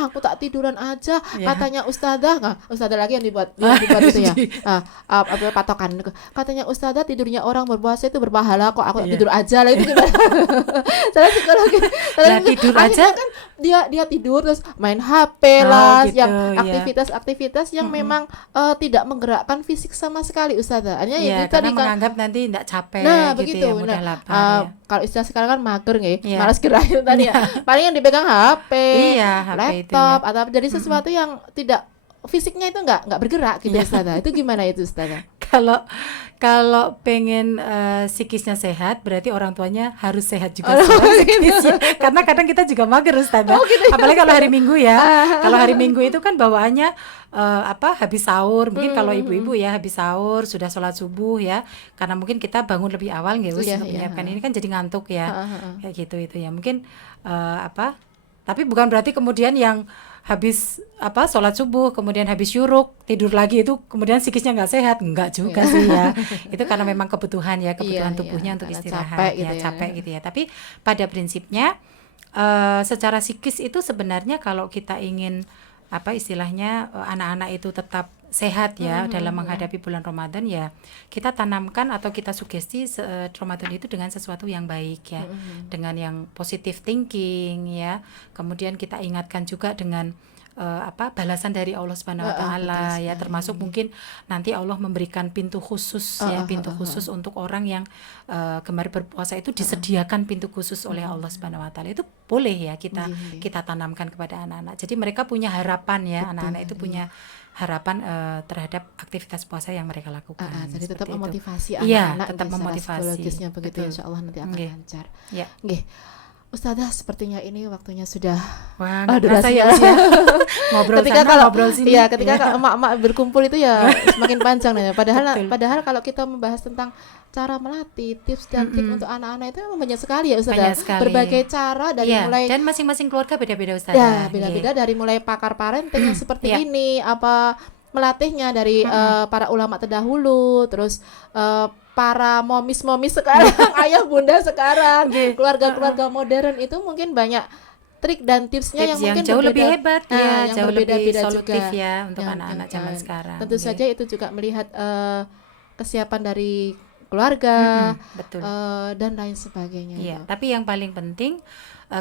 aku tak tiduran aja, katanya ustadzah lagi yang dibuat itu ya, apa patokan, katanya ustadzah tidurnya orang berpuasa itu berpahala kok, aku tidur aja lah, itu gimana? Secara psikologi, Nah, tidur akhirnya aja kan dia tidur terus main HP lah, gitu, yang iya. aktivitas yang memang tidak menggerakkan fisik sama sekali, Ustazah. Hanya ya, itu tadi karena kan. menganggap nanti tidak capek Nah, gitu begitu. ya, mudah Nah, lapar ya. kalau istilah sekarang kan mager nggih, Iya. malas gerak itu tadi ya. Paling yang dipegang HP, Iya, HP itu laptop, ya. atau jadi sesuatu yang tidak fisiknya itu nggak bergerak gitu, Ustazah. Itu gimana itu, Ustazah? Kalau pengen psikisnya sehat, berarti orang tuanya harus sehat juga secara psikis ya. Karena kadang kita juga mager Ustazah. Apalagi kalau hari Minggu ya. Kalau hari Minggu itu kan bawaannya habis sahur. Mungkin kalau ibu-ibu ya habis sahur sudah sholat subuh ya. Karena mungkin kita bangun lebih awal nggak Iya, untuk iya. menyiapkan ini kan jadi ngantuk ya. Kayak gitu itu ya. Mungkin tapi bukan berarti kemudian yang habis sholat subuh kemudian habis syuruk tidur lagi itu kemudian psikisnya nggak sehat, enggak juga sih ya. Itu karena memang kebutuhan ya, kebutuhan Iya, tubuhnya iya, untuk karena istirahat capek ya, gitu ya. capek gitu ya. Tapi pada prinsipnya secara psikis itu sebenarnya kalau kita ingin istilahnya anak-anak itu tetap sehat ya dalam menghadapi bulan Ramadan ya, kita tanamkan atau kita sugesti Ramadan itu dengan sesuatu yang baik ya, dengan yang positive thinking ya. Kemudian kita ingatkan juga dengan balasan dari Allah Subhanahu wa taala ya, termasuk mungkin nanti Allah memberikan pintu khusus ya, pintu khusus untuk orang yang gemar berpuasa itu disediakan pintu khusus oleh Allah Subhanahu wa taala. Itu boleh ya kita tanamkan kepada anak-anak. Jadi mereka punya harapan ya, anak-anak itu punya harapan terhadap aktivitas puasa yang mereka lakukan. Jadi tetap Seperti itu. memotivasi Iya, anak-anak tetap secara memotivasi. psikologisnya begitu, Betul. insya Allah nanti akan Nggih. lancar. Ya. Nggih. Ustazah, sepertinya ini waktunya sudah Wah, nggak durasi kerasa ya ya. Us, ya. Ngobrol Ketika sana, kalau ngobrol sini. iya, ketika kalau emak-emak berkumpul itu ya semakin panjang nih. Betul. Padahal kalau kita membahas tentang cara melatih, tips dan trik untuk anak-anak itu memang banyak sekali ya Ustazah. Banyak sekali. Berbagai cara dari Iya, mulai dan masing-masing keluarga beda-beda Ustazah. ya beda-beda dari mulai pakar parenting yang seperti Iya. ini, apa melatihnya dari para ulama terdahulu, terus para momis-momis sekarang, ayah bunda sekarang, Oke. keluarga-keluarga modern itu mungkin banyak trik dan tipsnya Tips yang yang mungkin jauh berbeda. lebih hebat Nah, ya, yang jauh lebih berbeda-beda solutif juga. ya untuk Yang anak-anak zaman sekarang. Tentu Oke. saja itu juga melihat kesiapan dari keluarga Betul. dan lain sebagainya. Iya, itu. tapi yang paling penting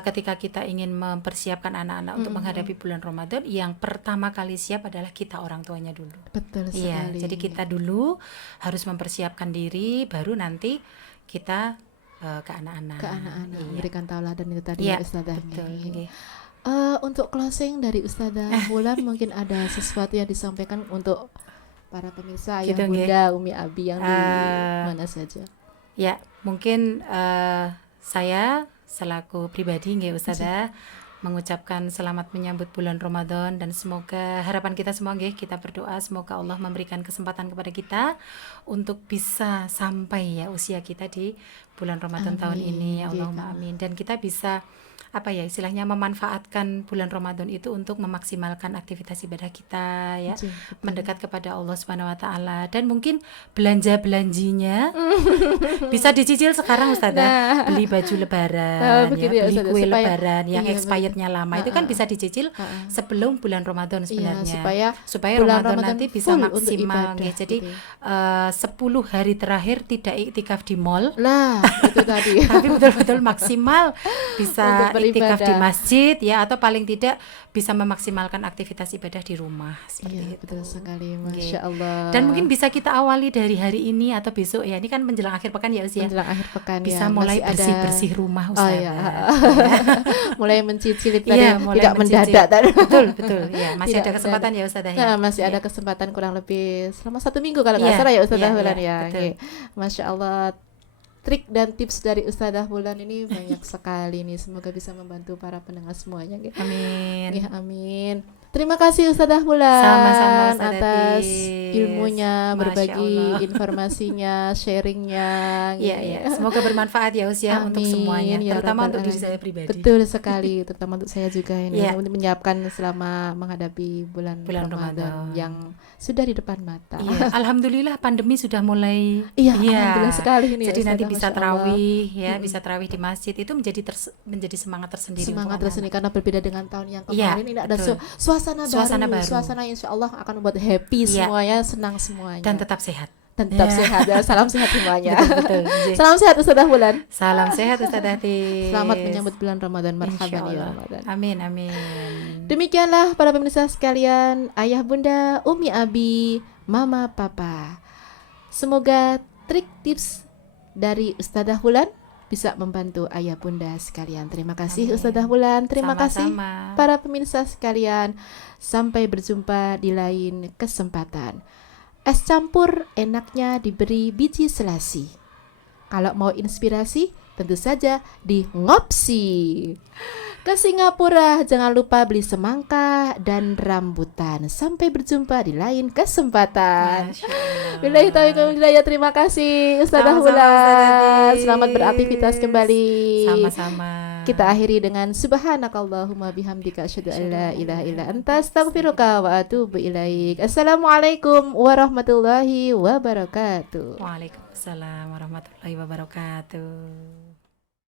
ketika kita ingin mempersiapkan anak-anak untuk menghadapi bulan Ramadan, yang pertama kali siap adalah kita orang tuanya dulu. Betul Iya, sekali. jadi kita dulu harus mempersiapkan diri, baru nanti kita ke anak-anak. ke anak-anak Iya. memberikan tauladan itu tadi Iya, ya Ustazahnya. betul. Iya. Oke. Untuk closing dari Ustazah Wulan mungkin ada sesuatu yang disampaikan untuk para pemirsa ayah Gitu, bunda Umi Abi yang di mana saja. Ya, mungkin saya selaku pribadi nggih Ustazah mengucapkan selamat menyambut bulan Ramadan, dan semoga harapan kita semua nggih, kita berdoa semoga Allah memberikan kesempatan kepada kita untuk bisa sampai ya usia kita di bulan Ramadan tahun Amin, ini ya gitu. Allahumma amin, dan kita bisa apa ya istilahnya memanfaatkan bulan Ramadan itu untuk memaksimalkan aktivitas ibadah kita ya, Betul, betul. mendekat kepada Allah Subhanahu wa taala, dan mungkin belanja-belanjinya bisa dicicil sekarang Ustazah. Beli baju lebaran begitu ya, beli Ustazah, kue supaya- lebaran yang iya, expirednya lama itu kan bisa dicicil sebelum bulan Ramadan Iya, sebenarnya. supaya bulan Ramadan nanti bisa full untuk maksimal ibadah, nggih. Jadi gitu ya. 10 hari terakhir tidak iktikaf di mall, Lah, itu tadi. tapi betul-betul maksimal bisa Untuk iktikaf di beribadah. masjid ya, atau paling tidak bisa memaksimalkan aktivitas ibadah di rumah seperti Iya, itu. betul sekali. Oke. Masya Allah. Dan mungkin bisa kita awali dari hari ini atau besok ya. Ini kan menjelang akhir pekan ya Us ya. menjelang akhir pekan Bisa ya, mulai masih ada bersih-bersih rumah Oh Ustazah. ya, mulai mencicil tadi Iya, mulai tidak mencicil. mendadak tadi. Betul, betul. Ya, masih Tidak ada kesempatan ya Ustazah ya. Nah, masih Iya. ada kesempatan kurang lebih selama 1 minggu kalau nggak Iya, salah ya Ustazah iya, Wulan iya, ya. betul. Oke. Masya Allah, trik dan tips dari Ustazah Wulan ini banyak sekali nih. Semoga bisa membantu para pendengar semuanya. Oke. Amin. Ya, amin. Terima kasih Ustazah Wulan Sama-sama, Ustazah atas Tis. ilmunya, Masya berbagi Allah. informasinya, sharingnya. Iya, iya. Semoga bermanfaat ya Us ya untuk Amin, semuanya, ya terutama Rabbal untuk diri Alamin. saya pribadi. Betul sekali, terutama untuk saya juga ini Iya. untuk menyiapkan selama menghadapi bulan Bulan Ramadan Ramadan. yang sudah di depan mata. Iya, alhamdulillah pandemi sudah mulai. Iya, alhamdulillah sekali ini ya, Jadi nanti Ustazah, bisa Masya Allah. tarawih ya, bisa tarawih di masjid, itu menjadi semangat tersendiri Semangat untuk tersendiri karena berbeda dengan tahun yang Iya, kemarin ini ada betul. suasana baru, baru. suasana insya Allah akan membuat happy Iya. semuanya, senang semuanya dan tetap sehat. dan tetap Ya. sehat ya. Salam sehat semuanya. Betul, betul. Salam sehat Ustazah Wulan. Salam sehat Ustazah Tis. Selamat menyambut bulan Ramadan. Insya Marhaban ya Allah. Ramadan. Amin, amin. Demikianlah para pemirsa sekalian, ayah bunda, umi abi, mama papa. Semoga trik tips dari Ustazah Wulan bisa membantu ayah bunda sekalian. Terima kasih Amin. Ustazah Wulan. Terima kasih Sama-sama. para pemirsa sekalian. Sampai berjumpa di lain kesempatan. Es campur enaknya diberi biji selasi. Kalau mau inspirasi, tentu saja di Ngopsi. Ke Singapura, jangan lupa beli semangka dan rambutan. Sampai berjumpa di lain kesempatan. Masya Allah. Billahi taufiq wal hidayah. Terima kasih Ustazah Sama-sama, Ustazah Wulan. Tis. Selamat beraktivitas kembali. Sama-sama. Kita akhiri dengan subhanakallahumma bihamdika asyhadu an la ilaha illa anta astaghfiruka wa atubu ilaik. Assalamualaikum warahmatullahi wabarakatuh. Waalaikumsalam warahmatullahi wabarakatuh.